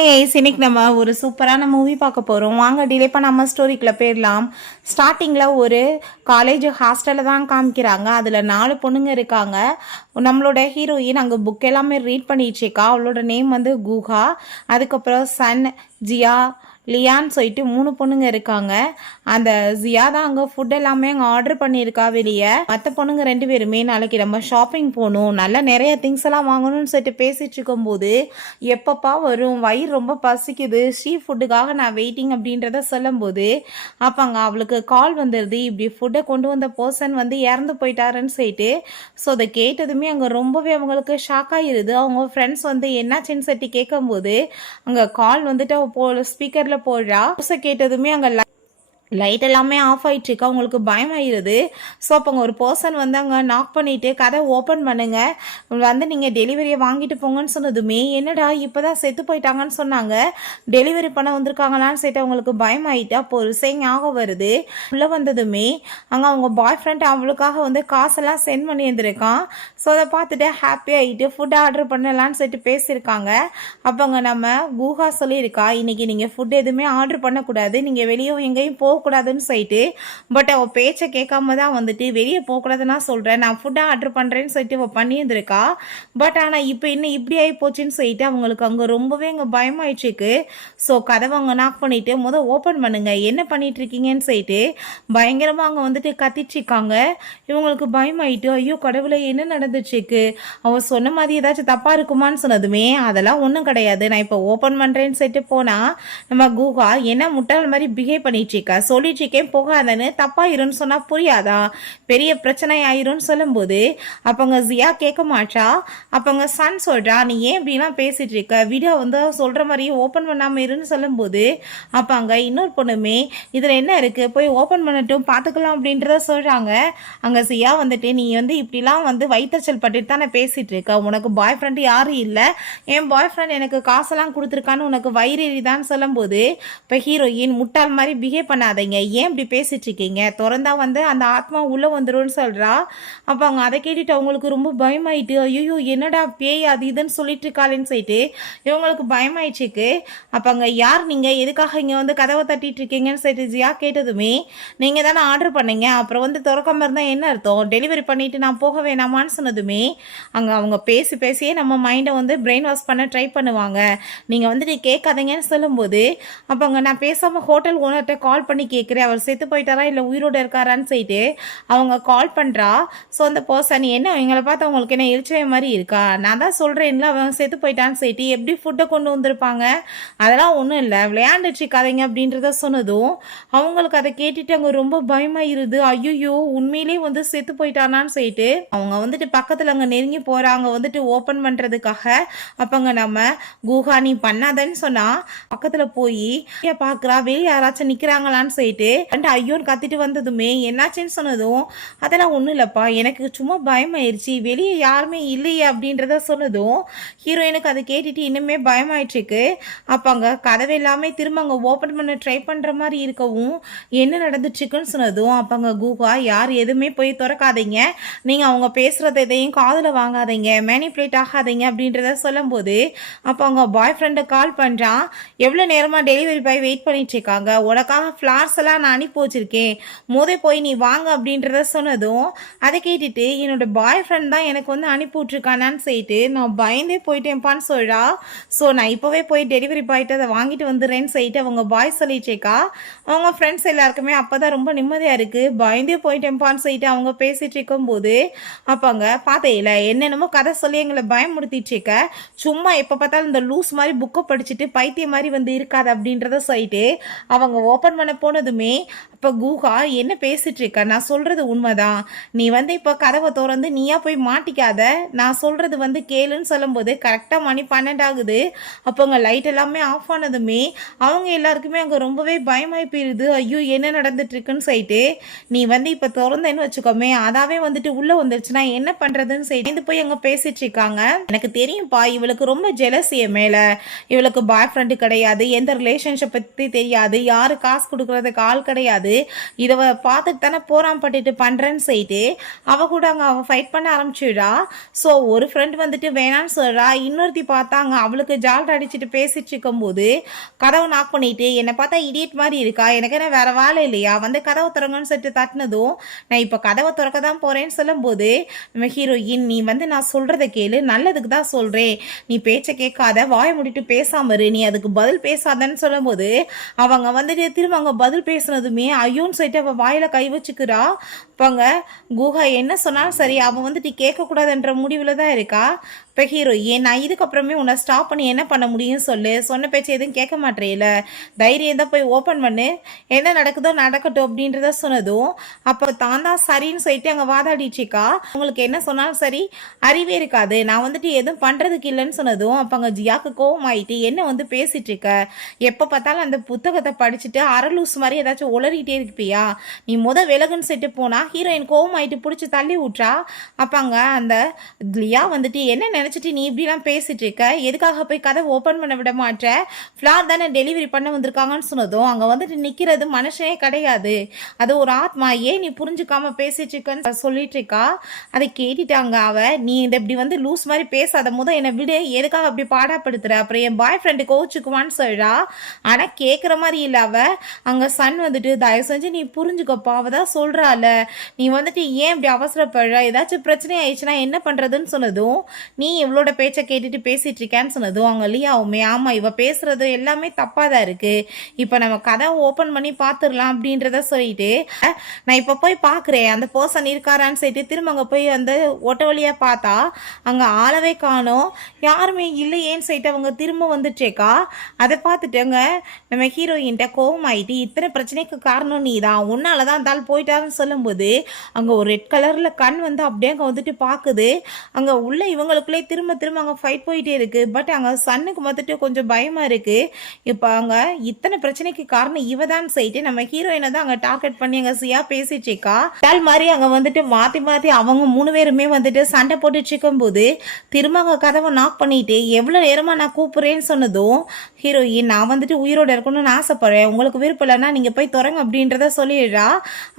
Hi இன்னைக்கு நம்ம ஒரு சூப்பரான மூவி பார்க்க போகிறோம். வாங்க டிலே பண்ணாமல் ஸ்டோரிக்குள்ளே போயிடலாம். ஸ்டார்டிங்கில் ஒரு காலேஜ் ஹாஸ்டலில் தான் காமிக்கிறாங்க. அதில் 4 பொண்ணுங்க இருக்காங்க. நம்மளோட ஹீரோயின் அங்கே புக் எல்லாமே ரீட் பண்ணிடுச்சுக்கா. அவளோட நேம் வந்து குஹா. அதுக்கப்புறம் சன், ஜியா, லியான்னு சொல்லிட்டு 3 பொண்ணுங்க இருக்காங்க. அந்த ஜியா தான் அங்கே ஃபுட் எல்லாமே அங்கே ஆர்டர் பண்ணியிருக்கா வெளியே. மற்ற பொண்ணுங்க 2 பேருமே நாளைக்கு நம்ம ஷாப்பிங் போகணும், நல்லா நிறைய திங்ஸ் எல்லாம் வாங்கணும்னு சொல்லிட்டு பேசிட்டு இருக்கும்போது எப்பப்பா வரும், வயிறு ரொம்ப பசிக்குது, ஸ்ரீ ஃபுட்டுக்காக நான் வெயிட்டிங் அப்படின்றத சொல்லும்போது அப்போ அங்கே அவளுக்கு கால் வந்துடுது. இப்படி ஃபுட்டை கொண்டு வந்த பர்சன் வந்து இறந்து போயிட்டாருன்னு சொல்லிட்டு. ஸோ அதை கேட்டதுமே அங்கே ரொம்பவே அவங்களுக்கு ஷாக் ஆகிடுது. அவங்க ஃப்ரெண்ட்ஸ் வந்து என்னாச்சுன்னு சொல்லிட்டு கேட்கும்போது அங்கே கால் வந்துட்டு ஸ்பீக்கரில் போடுறா. கேட்டதுமே அங்கே லைட் எல்லாமே ஆஃப் ஆகிட்டுருக்கு. அவங்களுக்கு பயமாயிருது. ஸோ அப்போ அங்கே ஒரு பர்சன் வந்து அங்கே நாக் பண்ணிவிட்டு கதை ஓப்பன் பண்ணுங்க, வந்து நீங்கள் டெலிவரியை வாங்கிட்டு போங்கன்னு சொன்னதுமே என்னடா இப்போ தான் செத்து போயிட்டாங்கன்னு சொன்னாங்க, டெலிவரி பண்ண வந்திருக்காங்களான்னு சொல்லிட்டு அவங்களுக்கு பயமாயிட்டு. அப்போ ஒரு விஷயம் ஞாபகம் வருது. உள்ளே வந்ததுமே அங்கே அவங்க பாய் ஃப்ரெண்ட் அவளுக்காக வந்து காசெல்லாம் சென்ட் பண்ணி இருந்திருக்கான். ஸோ அதை பார்த்துட்டு ஹாப்பி ஆகிட்டு ஃபுட் ஆர்டர் பண்ணலான்னு சொல்லிட்டு பேசியிருக்காங்க. அப்போ அங்கே நம்ம குஹா சொல்லியிருக்கா, இன்றைக்கி நீங்கள் ஃபுட் எதுவுமே ஆர்டர் பண்ணக்கூடாது, நீங்கள் வெளியே எங்கேயும் போகக்கூடாதுன்னு சொல்லிட்டு. பட் அவள் பேச்சை கேட்காம தான் வந்துட்டு வெளியே போகக்கூடாதுன்னு நான் சொல்கிறேன், நான் ஃபுட்டை ஆர்டர் பண்ணுறேன்னு சொல்லிட்டு அவள் பண்ணியிருந்திருக்கா. பட் ஆனால் இப்போ இன்னும் இப்படி ஆகி போச்சுன்னு சொல்லிட்டு அவங்களுக்கு அங்கே ரொம்பவே அங்கே பயமாயிடுச்சுக்கு. ஸோ கதவை அங்கே நாக் பண்ணிவிட்டு ஓப்பன் பண்ணுங்க, என்ன பண்ணிட்டு இருக்கீங்கன்னு சொல்லிட்டு பயங்கரமாக அங்கே வந்துட்டு கத்திச்சிருக்காங்க. இவங்களுக்கு பயமாயிட்டு ஐயோ கடவுளை என்ன நடந்துச்சுக்கு, அவள் சொன்ன மாதிரி ஏதாச்சும் தப்பாக இருக்குமான்னு சொன்னதுமே அதெல்லாம் ஒன்றும் கிடையாது, நான் இப்போ ஓப்பன் பண்ணுறேன்னு சொல்லிட்டு போனால் நம்ம குஹா என்ன முட்டாள் மாதிரி பிஹேவ் பண்ணிட்டுருக்கா, சொல்லிட்டுருக்கேன் போகாதன்னு, தப்பாயிருன்னு சொன்னால் புரியாதா, பெரிய பிரச்சனை ஆயிரும்னு சொல்லும்போது அப்போங்க ஜியா கேட்க மாட்டா. அப்போங்க சன் சொல்கிறா, நீ ஏன் இப்படிலாம் பேசிகிட்டு இருக்க, வீடியோ வந்து சொல்கிற மாதிரியே ஓப்பன் பண்ணாமல் இருன்னு சொல்லும்போது அப்போ அங்கே இன்னொரு பொண்ணுமே இதில் என்ன இருக்குது, போய் ஓப்பன் பண்ணட்டும் பார்த்துக்கலாம் அப்படின்றத சொல்கிறாங்க. அங்கே ஜியா வந்துட்டு நீ வந்து இப்படிலாம் வந்து வைத்தறிச்சல் பட்டுட்டு தான் நான் பேசிகிட்டு இருக்க, உனக்கு பாய் ஃப்ரெண்டு யாரும் இல்லை, என் பாய் ஃப்ரெண்ட் எனக்கு காசெல்லாம் கொடுத்துருக்கான்னு உனக்கு வயிறு எரிதான்னு சொல்லும்போது இப்போ ஹீரோயின் முட்டாள் மாதிரி பிஹேவ் பண்ணாதீங்க, ஏன் இப்படி பேசிட்டு இருக்கீங்க, திறந்தா வந்து அந்த ஆத்மா உள்ளே வந்துடும்னு சொல்கிறா. அப்போ அவங்க அதை கேட்டுட்டு அவங்களுக்கு ரொம்ப பயமாயிட்டு ஐயோ என்னடா பேய் அது இதுன்னு சொல்லிட்டு இருக்காளேன்னு சொல்லிட்டு இவங்களுக்கு பயமாயிடுச்சுக்கு. அப்போ அங்கே யார் நீங்கள், எதுக்காக இங்கே வந்து கதவை தட்டிட்டு இருக்கீங்கன்னு சொல்லிட்டு ஜியா கேட்டதுமே நீங்கள் தானே ஆர்டர் பண்ணீங்க, அப்புறம் வந்து திறக்காம இருந்தால் என்ன அர்த்தம், டெலிவரி பண்ணிவிட்டு நான் போக வேணாமான்னு சொன்னதுமே அங்கே அவங்க பேசியே நம்ம மைண்டை வந்து பிரெயின் வாஷ் பண்ண ட்ரை பண்ணுவாங்க. நீங்கள் வந்துட்டு கேட்காதீங்கன்னு சொல்லும்போது அப்போ அங்கே நான் பேசாமல் ஹோட்டல் ஓனர்கிட்ட கால் பண்ணி கேட்குறேன், அவர் செத்து போயிட்டாரா இல்லை உயிரோடு இருக்காரான்னு சொல்லிட்டு அவங்க கால் பண்ணுறா. ஸோ அந்த பர்சன் என்ன எங்களை பார்த்து அவங்களுக்கு என்ன எரிச்சவே மாதிரி இருக்கா, நான் தான் சொல்கிறேன்ல அவங்க செத்து போயிட்டான்னு சொல்லிட்டு எப்படி ஃபுட்டை கொண்டு வந்திருப்பாங்க, அதெல்லாம் ஒன்றும் இல்லை விளையாண்டுச்சு கதைங்க அப்படின்றத சொன்னதும் அவங்களுக்கு அதை கேட்டுட்டு அங்கே ரொம்ப பயமாயிருது. ஐயோ உண்மையிலே வந்து செத்து போயிட்டானான்னு சொல்லிட்டு அவங்க வந்துட்டு பக்கத்தில் அங்கே நெருங்கி போகிறாங்க வந்துட்டு ஓப்பன் பண்ணுறதுக்காக. அப்போங்க நம்ம குஹா நீ பண்ணாதன்னு சொன்னால் பக்கத்தில் போய் பார்க்குறா, வெளியே யாராச்சும் நிற்கிறாங்களான்னு சொல்லிட்டு ஐயோன்னு கத்திட்டு வந்ததுமே என்னாச்சுன்னு சொன்னதும் அதெல்லாம் ஒன்றும் இல்லைப்பா எனக்கு சும்மா பயமாயிருச்சு, வெளியே யாருமே இல்லையே அப்படின்றத சொன்னதும் ஹீரோயினுக்கு அதை கேட்டுட்டு இன்னுமே பயமாயிட்டுருக்கு. அப்போ அங்கே கதவை எல்லாமே திரும்ப அங்கே ஓப்பன் பண்ண ட்ரை பண்ணுற மாதிரி இருக்கவும் என்ன நடந்துச்சுக்குன்னு சொன்னதும் அப்போ அங்கே குஹா யார் எதுவுமே போய் திறக்காதீங்க, நீங்கள் அவங்க பேசுகிறது எதையும் காதில் வாங்காதீங்க, மேனிப்புலேட் ஆகாதீங்க அப்படின்றத சொல்லும்போது அப்போ அவங்க பாய் ஃப்ரெண்டை கால் பண்ணுறான், எவ்வளோ நேரமாக டெலிவரி பாய் வெயிட் பண்ணிட்டு இருக்காங்க, உனக்காக ஃப்ளார்ஸ் எல்லாம் நான் அனுப்பி வச்சிருக்கேன், போய் நீ வாங்க அப்படின்றத சொன்னதும் அதை கேட்டுட்டு என்னோட பாய் ஃப்ரெண்ட் தான் எனக்கு வந்து அனுப்பி விட்ருக்கானான்னு சொல்லிட்டு நான் பயந்தே போயிட்டேன்ப்பான்னு சொல்கிறா. ஸோ நான் இப்போவே போய் டெலிவரி பாய்ட்டு அதை வாங்கிட்டு வந்துடுறேன்னு சொல்லிட்டு அவங்க பாய் சொல்லிச்சேக்கா. அவங்க ஃப்ரெண்ட்ஸ் எல்லாருக்குமே அப்போ தான் ரொம்ப நிம்மதியாக இருக்குது, பயந்தே போயிட்டேன்ப்பான்னு சொல்லிட்டு அவங்க பேசிகிட்டு இருக்கும்போது அப்போ அங்கே பார்த்தேல என்னென்னமோ கதை சொல்லி எங்களை பயமுடுத்திட்டுருக்க, சும்மா எப்போ பார்த்தாலும் இந்த லூஸ் மாதிரி புக்கை படிச்சுட்டு பைத்தியம் மாதிரி வந்து இருக்காது அப்படின்றத சொல்லிட்டு அவங்க ஓப்பன் பண்ண போனதுமே இப்போ குஹா என்ன பேசிட்டு இருக்க, நான் சொல்கிறது உண்மைதான், நீ வந்து இப்போ கதவை திறந்து நீயா போய் மாட்டிக்காத, நான் சொல்கிறது வந்து கேளுன்னு சொல்லும்போது கரெக்டாக மணி 12 ஆகுது. அப்போ அங்கே லைட் எல்லாமே ஆஃப் ஆனதுமே அவங்க எல்லாருக்குமே அங்கே ரொம்பவே பயமாகி போயிடுது. ஐயோ என்ன நடந்துட்டுருக்குன்னு சொல்லிட்டு நீ வந்து இப்போ திறந்தேன்னு வச்சுக்கோமே அதாவே வந்துட்டு உள்ளே வந்துருச்சுன்னா என்ன பண்றதுன்னு செய்து போய் அங்க பேசிட்டு இருக்காங்க. எனக்கு தெரியும்பா, இவளுக்கு ரொம்ப ஜெலசி என் மேல. இவளுக்கு பாய் ஃப்ரெண்டு கிடையாது, எந்த ரிலேஷன்ஷிப் பத்தி தெரியாது, யாரு காசு கொடுக்கறதுக்கு ஆள் கிடையாது. இதை பார்த்துட்டு தானே போராம் பட்டுட்டு பண்றேன்னு சொல்லிட்டு அவ கூட அங்க அவ ஃபைட் பண்ண ஆரம்பிச்சிடா. ஸோ ஒரு ஃப்ரெண்ட் வந்துட்டு வேணான்னு சொல்றா, இன்னொருத்தி பார்த்தாங்க அவளுக்கு ஜால்ட் அடிச்சுட்டு பேசிட்டு இருக்கும் போது கதவை நாக் பண்ணிட்டு, என்னை பார்த்தா இடியட் மாதிரி இருக்கா, எனக்கு என்ன வேற வேலை இல்லையா, வந்து கதவை திறங்கன்னு சொல்லிட்டு தட்டினதும் நான் இப்போ கதவை திறக்க தான் போறேன்னு சொல்லும் போது நம்ம ஹீரோயின், நீ வந்து நான் சொல்றதை கேளு, நல்லதுக்கு தான் சொல்றேன், நீ பேச்சை கேட்காத, வாய முடிட்டு பேசாம இரு, நீ அதுக்கு பதில் பேசாதன்னு சொல்லும் போது அவங்க வந்துட்டு திரும்ப அங்க பதில் பேசுனதுமே ஐயோன்னு சொல்லிட்டு அவ வாயில கை வச்சுக்கிறா. பாங்க குஹா என்ன சொன்னாலும் சரி அவன் வந்துட்டு கேட்கக்கூடாதுன்ற முடிவில் தான் இருக்கா. இப்போ ஹீரோயின், நான் இதுக்கப்புறமே உன்னை ஸ்டாப் பண்ணி என்ன பண்ண முடியும் சொல்லு, சொன்ன பேச்சு எதுவும் கேட்க மாட்டேல, தைரியம் தான் போய் ஓப்பன் பண்ணு, என்ன நடக்குதோ நடக்கட்டும் அப்படின்றத சொன்னதும் அப்போ தான் தான் சரின்னு சொல்லிட்டு அங்கே வாதாடிச்சிக்கா. உங்களுக்கு என்ன சொன்னாலும் சரி அறிவே இருக்காது, நான் வந்துட்டு எதுவும் பண்ணுறதுக்கு இல்லைன்னு சொன்னதும் அப்போ அங்கே ஜியாக்கு கோவம் ஆயிட்டு, என்ன வந்து பேசிட்டு இருக்க, எப்போ பார்த்தாலும் அந்த புத்தகத்தை படிச்சுட்டு அரலூஸ் மாதிரி ஏதாச்சும் உளறிட்டே இருப்பியா, நீ விலகுன்னு சொல்லிட்டு போனா ஹீரோயின் கோவம் ஆயிட்டு பிடிச்சி தள்ளி விட்றா. அப்பாங்க அந்த லியா வந்துட்டு என்ன நினைச்சிட்டு நீ இப்படிலாம் பேசிட்டு இருக்க, எதுக்காக போய் கதை ஓப்பன் பண்ண விட மாட்ட, ஃப்ளார் தானே டெலிவரி பண்ண வந்திருக்காங்கன்னு சொன்னதும் அங்கே வந்துட்டு நிற்கிறது மனுஷனே கிடையாது, அது ஒரு ஆத்மா, ஏன் நீ புரிஞ்சுக்காம பேசிட்டு இருக்கன்னு சொல்லிட்டு இருக்கா. அதை கேட்டுட்டாங்க அவ, நீ இந்த இப்படி வந்து லூஸ் மாதிரி பேசாத, என்னை விடு, எதுக்காக அப்படி பாடாப்படுத்துற, அப்புறம் என் பாய் ஃப்ரெண்டு கோச்சுக்குவான்னு சொல்றா. ஆனால் கேட்குற மாதிரி இல்லை அவ. அங்கே சன் வந்துட்டு தயவு செஞ்சு நீ புரிஞ்சுக்கப்பா, அவ தான் சொல்றாள், நீ வந்துட்டு ஏன் இப்படி அவசரப்படுற, ஏதாச்சும் பிரச்சனை ஆயிடுச்சுன்னா என்ன பண்ணுறதுன்னு சொன்னதும் நீ இவளோட பேச்சை கேட்டுட்டு பேசிட்டு இருக்கேன்னு சொன்னதும் அவங்க லியாவுமே ஆமாம் இவ பேசுறது எல்லாமே தப்பாக தான் இருக்கு, இப்போ நம்ம கதை ஓப்பன் பண்ணி பார்த்துடலாம் அப்படின்றத சொல்லிட்டு நான் இப்போ போய் பார்க்குறேன் அந்த பர்சன் இருக்காரான்னு சொல்லிட்டு திரும்ப அங்கே போய் அந்த ஒட்ட வழியாக பார்த்தா அங்கே ஆளவே காணோம், யாருமே இல்லையேன்னு சொல்லிட்டு அவங்க திரும்ப வந்துட்டேக்கா. அதை பார்த்துட்டுங்க நம்ம ஹீரோயின்ட்ட கோவம் ஆயிட்டு, இத்தனை பிரச்சனைக்கு காரணம் நீ தான், உன்னால தான் இருந்தாலும் போயிட்டாருன்னு சொல்லும்போது அங்கே ஒரு ரெட் கலரில் கண் வந்து அப்படியே அங்கே வந்துட்டு பார்க்குது. அங்கே உள்ள இவங்களுக்குள்ளே திரும்ப திரும்ப அங்கே ஃபைட் போயிட்டே இருக்கு. பட் அங்கே சன்னுக்கு வந்துட்டு கொஞ்சம் பயமாக இருக்கு. இப்போ அங்கே இத்தனை பிரச்சனைக்கு காரணம் இவதான் சொல்லிட்டு நம்ம ஹீரோயினை தான் அங்கே டார்கெட் பண்ணி அங்கே சியா பேசிட்டு இருக்கா. டால் மாதிரி அங்கே வந்துட்டு மாற்றி மாற்றி அவங்க 3 பேருமே வந்துட்டு சண்டை போட்டுட்டு இருக்கும்போது திரும்ப அங்கே கதவை நாக் பண்ணிட்டு எவ்வளோ நேரமாக நான் கூப்பிட்றேன்னு சொன்னதும் ஹீரோயின், நான் வந்துட்டு உயிரோடு இருக்கணும்னு ஆசைப்படுறேன், உங்களுக்கு விருப்பம் இல்லைன்னா நீங்கள் போய் தொடங்க அப்படின்றத சொல்லிடுறா.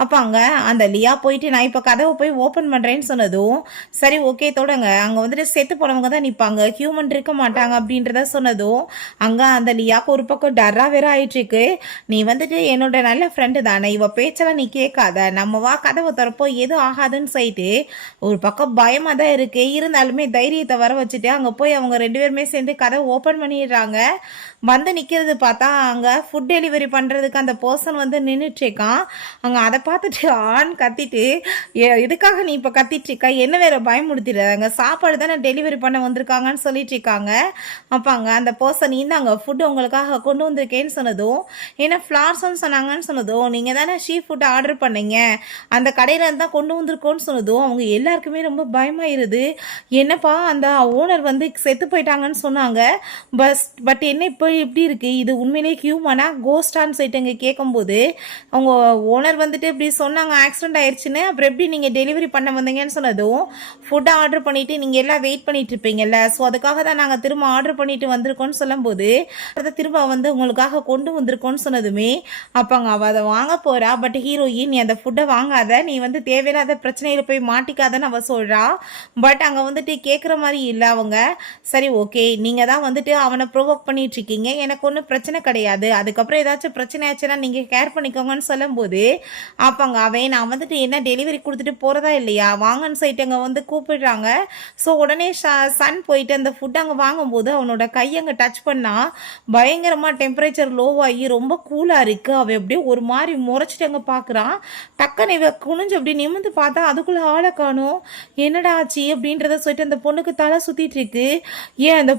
அப்போ அங்கே அந்த லியா போயிட்டு நான் இப்போ கதவை போய் ஓப்பன் பண்ணுறேன்னு சொன்னதும் சரி ஓகே தொடங்க, அங்கே வந்துட்டு செத்து போனவங்க தான் நிற்பாங்க, ஹியூமன் இருக்க மாட்டாங்க அப்படின்றத சொன்னதும் அங்கே அந்த லியாக்கு ஒரு பக்கம் டர்ரா வேற ஆயிட்டுருக்கு. நீ வந்துட்டு என்னோட நல்ல ஃப்ரெண்டு தானே, இவ பேச்செல்லாம் நீ கேட்காத, நம்ம வா கதவை திறப்போ எதுவும் ஆகாதுன்னு சொல்லிட்டு ஒரு பக்கம் பயமாக தான் இருக்கு. இருந்தாலுமே தைரியத்தை வர வச்சுட்டு அங்கே போய் அவங்க 2 பேருமே சேர்ந்து கதவை ஓப்பன் பண்ணிடுறாங்க. வந்து நிற்கிறது பார்த்தா அங்கே ஃபுட் டெலிவரி பண்ணுறதுக்கு அந்த பர்சன் வந்து நின்றுட்டுருக்கான். அங்கே அதை பார்த்துட்டு ஆண் கத்திட்டு, எதுக்காக நீ இப்போ கத்திட்டுருக்கா, என்ன வேற பயமுடுத்திடுறாங்க, சாப்பாடு தானே டெலிவரி பண்ண வந்திருக்காங்கன்னு சொல்லிட்டு இருக்காங்க. அப்பாங்க அந்த பர்சன் இந்தாங்க ஃபுட்டு உங்களுக்காக கொண்டு வந்திருக்கேன்னு சொன்னதும், ஏன்னா ஃப்ளார்ஸ்ன்னு சொன்னாங்கன்னு சொன்னதும், நீங்கள் தானே ஷீ ஃபுட் ஆர்டர் பண்ணீங்க, அந்த கடையில் இருந்து தான் கொண்டு வந்திருக்கோன்னு சொன்னதும் அவங்க எல்லாருக்குமே ரொம்ப பயமாயிருது. என்னப்பா அந்த ஓனர் வந்து செத்து போயிட்டாங்கன்னு சொன்னாங்க, பட் என்ன இப்போ இப்படி இருக்குது, இது உண்மையிலே ஹியூமனா கோஸ்டான்னு சொல்லிட்டு இங்கே கேட்கும்போது அவங்க ஓனர் வந்துட்டு இப்படி சொன்னாங்க ஆக்சிடென்ட் ஆயிடுச்சுன்னு, அப்புறம் எப்படி நீங்கள் டெலிவரி பண்ண வந்தீங்கன்னு சொன்னதும் ஃபுட்டை ஆர்டர் பண்ணிவிட்டு நீங்கள் எல்லாம் வெயிட் பண்ணிட்டு இருப்பீங்கல்ல, ஸோ அதுக்காக தான் நாங்கள் திரும்ப ஆர்டர் பண்ணிட்டு வந்திருக்கோன்னு சொல்லும்போது அதை திரும்ப வந்து உங்களுக்காக கொண்டு வந்திருக்கோன்னு சொன்னதுமே அப்போங்க அவள் அதை வாங்க போகிறா. பட் ஹீரோயின், நீ அந்த ஃபுட்டை வாங்காத, நீ வந்து தேவையில்லாத பிரச்சனையில் போய் மாட்டிக்காதன்னு அவள் சொல்கிறா. பட் அங்கே வந்துட்டு கேட்குற மாதிரி இல்லை அவங்க. சரி ஓகே, நீங்கள் தான் வந்துட்டு அவனை ப்ரொவோக் பண்ணிட்டு இருக்கீங்க, எனக்கு ஒன்றும் பிரச்சனை கிடையாது, அதுக்கப்புறம் ஏதாச்சும் பிரச்சனை ஆச்சுன்னா நீங்கள் கேர் பண்ணிக்கோங்கன்னு சொல்லும்போது அப்போங்க அவன் நான் வந்துட்டு என்ன டெலிவரி கொடுத்துட்டு போகிறதா இல்லையா வாங்கன்னு சொல்லிட்டு அங்கே வந்து கூப்பிடுறாங்க. ஸோ உடனே சன் போயிட்டு அந்த ஃபுட் அங்கே வாங்கும்போது அவனோட கையை அங்கே டச் பண்ணால் பயங்கரமாக டெம்பரேச்சர் லோவாகி ரொம்ப கூலாக இருக்குது. அவன் அப்படியே ஒரு மாதிரி முறைச்சிட்டு அங்கே பார்க்குறான். டக்குன்னு இவ குனிஞ்சு அப்படி நிமிந்து பார்த்தா அதுக்குள்ளே ஆளை காணும். என்னடா ஆச்சு அப்படின்றத சொல்லிட்டு அந்த பொண்ணுக்கு தலை சுற்றிட்டு இருக்கு. ஏன் அந்த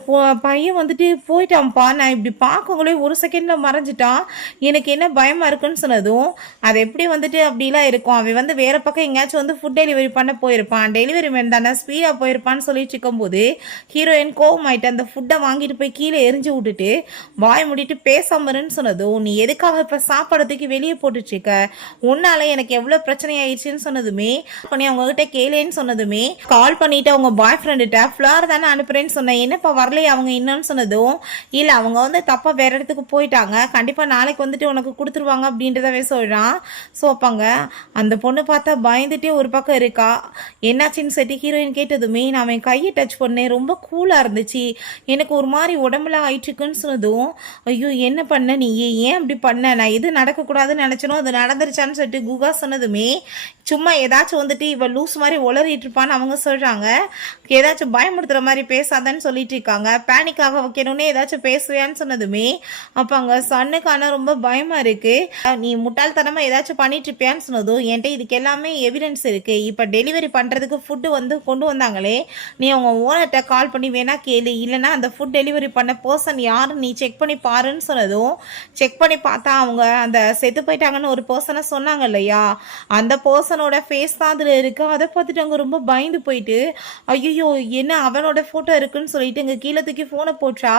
பையன் வந்துட்டு போயிட்டான்ப்பா, நான் நான் இப்படி பார்க்கங்களே ஒரு செகண்டில் மறைஞ்சிட்டான், எனக்கு என்ன பயமாக இருக்குன்னு சொன்னதும், அது எப்படி வந்துட்டு அப்படிலாம் இருக்கும், அவன் வந்து வேறு பக்கம் எங்கேயாச்சும் வந்து ஃபுட் டெலிவரி பண்ண போயிருப்பான், டெலிவரி மேன் தானே ஸ்பீடாக போயிருப்பான்னு சொல்லிட்டு இருக்கும்போது ஹீரோயின் கோவமாயிட்டு அந்த ஃபுட்டை வாங்கிட்டு போய் கீழே எரிஞ்சு விட்டுட்டு வாய் மூடிட்டு பேசாமருன்னு சொன்னதும், நீ எதுக்காக இப்போ சாப்பாடத்துக்கு வெளியே போட்டுட்ருக்க, உன்னால எனக்கு எவ்வளோ பிரச்சனை ஆயிடுச்சுன்னு சொன்னதுமே பண்ணி அவங்ககிட்ட கேளேன்னு சொன்னதுமே கால் பண்ணிட்டு அவங்க பாய் ஃப்ரெண்டுகிட்ட ஃப்ளவர் தானே அனுப்புறேன்னு சொன்னேன், என்னப்பா வரலையே அவங்க இன்னும்னு சொன்னதும், இல்லை அவங்க வந்து தப்பாக வேற இடத்துக்கு போயிட்டாங்க, கண்டிப்பாக நாளைக்கு வந்துட்டு உனக்கு கொடுத்துருவாங்க அப்படின்றதவே சொல்கிறான். ஸோ அப்பாங்க அந்த பொண்ணு பார்த்தா பயந்துட்டே ஒரு பக்கம் இருக்கா. என்னாச்சின்னு சொல்லி ஹீரோயின் கேட்டதுமே, நான் அவன் கையை டச் பண்ணேன், ரொம்ப கூலாக இருந்துச்சு, எனக்கு ஒரு மாதிரி உடம்புலாம் ஆயிட்டுருக்குன்னு சொன்னதும், ஐயோ என்ன பண்ண நீ, ஏன் அப்படி பண்ண, நான் எது நடக்கக்கூடாதுன்னு நினச்சனோ அது நடந்துருச்சான்னு சொல்லிட்டு குகா சொன்னதுமே, சும்மா ஏதாச்சும் வந்துட்டு இவள் லூஸ் மாதிரி உளறிட்டு இருப்பான்னு அவங்க சொல்கிறாங்க. ஏதாச்சும் பயமுறுத்துகிற மாதிரி பேசாதன்னு சொல்லிட்டு இருக்காங்க. பேனிக்காக வைக்கணும்னே ஏதாச்சும் பேசுவேன்னு சொன்னதுமே அப்போ அங்கே சன்னுக்கான ரொம்ப பயமாக இருக்குது. நீ முட்டாள்தனமாக ஏதாச்சும் பண்ணிட்டு இருப்பியான்னு சொன்னதும், என்கிட்ட இதுக்கு எல்லாமே எவிடன்ஸ் இருக்குது, இப்போ டெலிவரி பண்ணுறதுக்கு ஃபுட்டு வந்து கொண்டு வந்தாங்களே, நீ அவங்க ஓனர்கிட்ட கால் பண்ணி வேணா கேளு, இல்லைனா அந்த ஃபுட் டெலிவரி பண்ண பர்சன் யாருன்னு நீ செக் பண்ணி பாருன்னு சொன்னதும், செக் பண்ணி பார்த்தா அவங்க அந்த செத்து போயிட்டாங்கன்னு ஒரு பர்சனை சொன்னாங்க இல்லையா, அந்த பர்சனோட ஃபேஸ் தான் அதில் இருக்குது. அதை பார்த்துட்டு அவங்க ரொம்ப பயந்து போயிட்டு, ஐயோ என்ன அவனோட ஃபோட்டோ இருக்குன்னு சொல்லிட்டு இங்கே கீழே தூக்கி ஃபோனை போட்டா.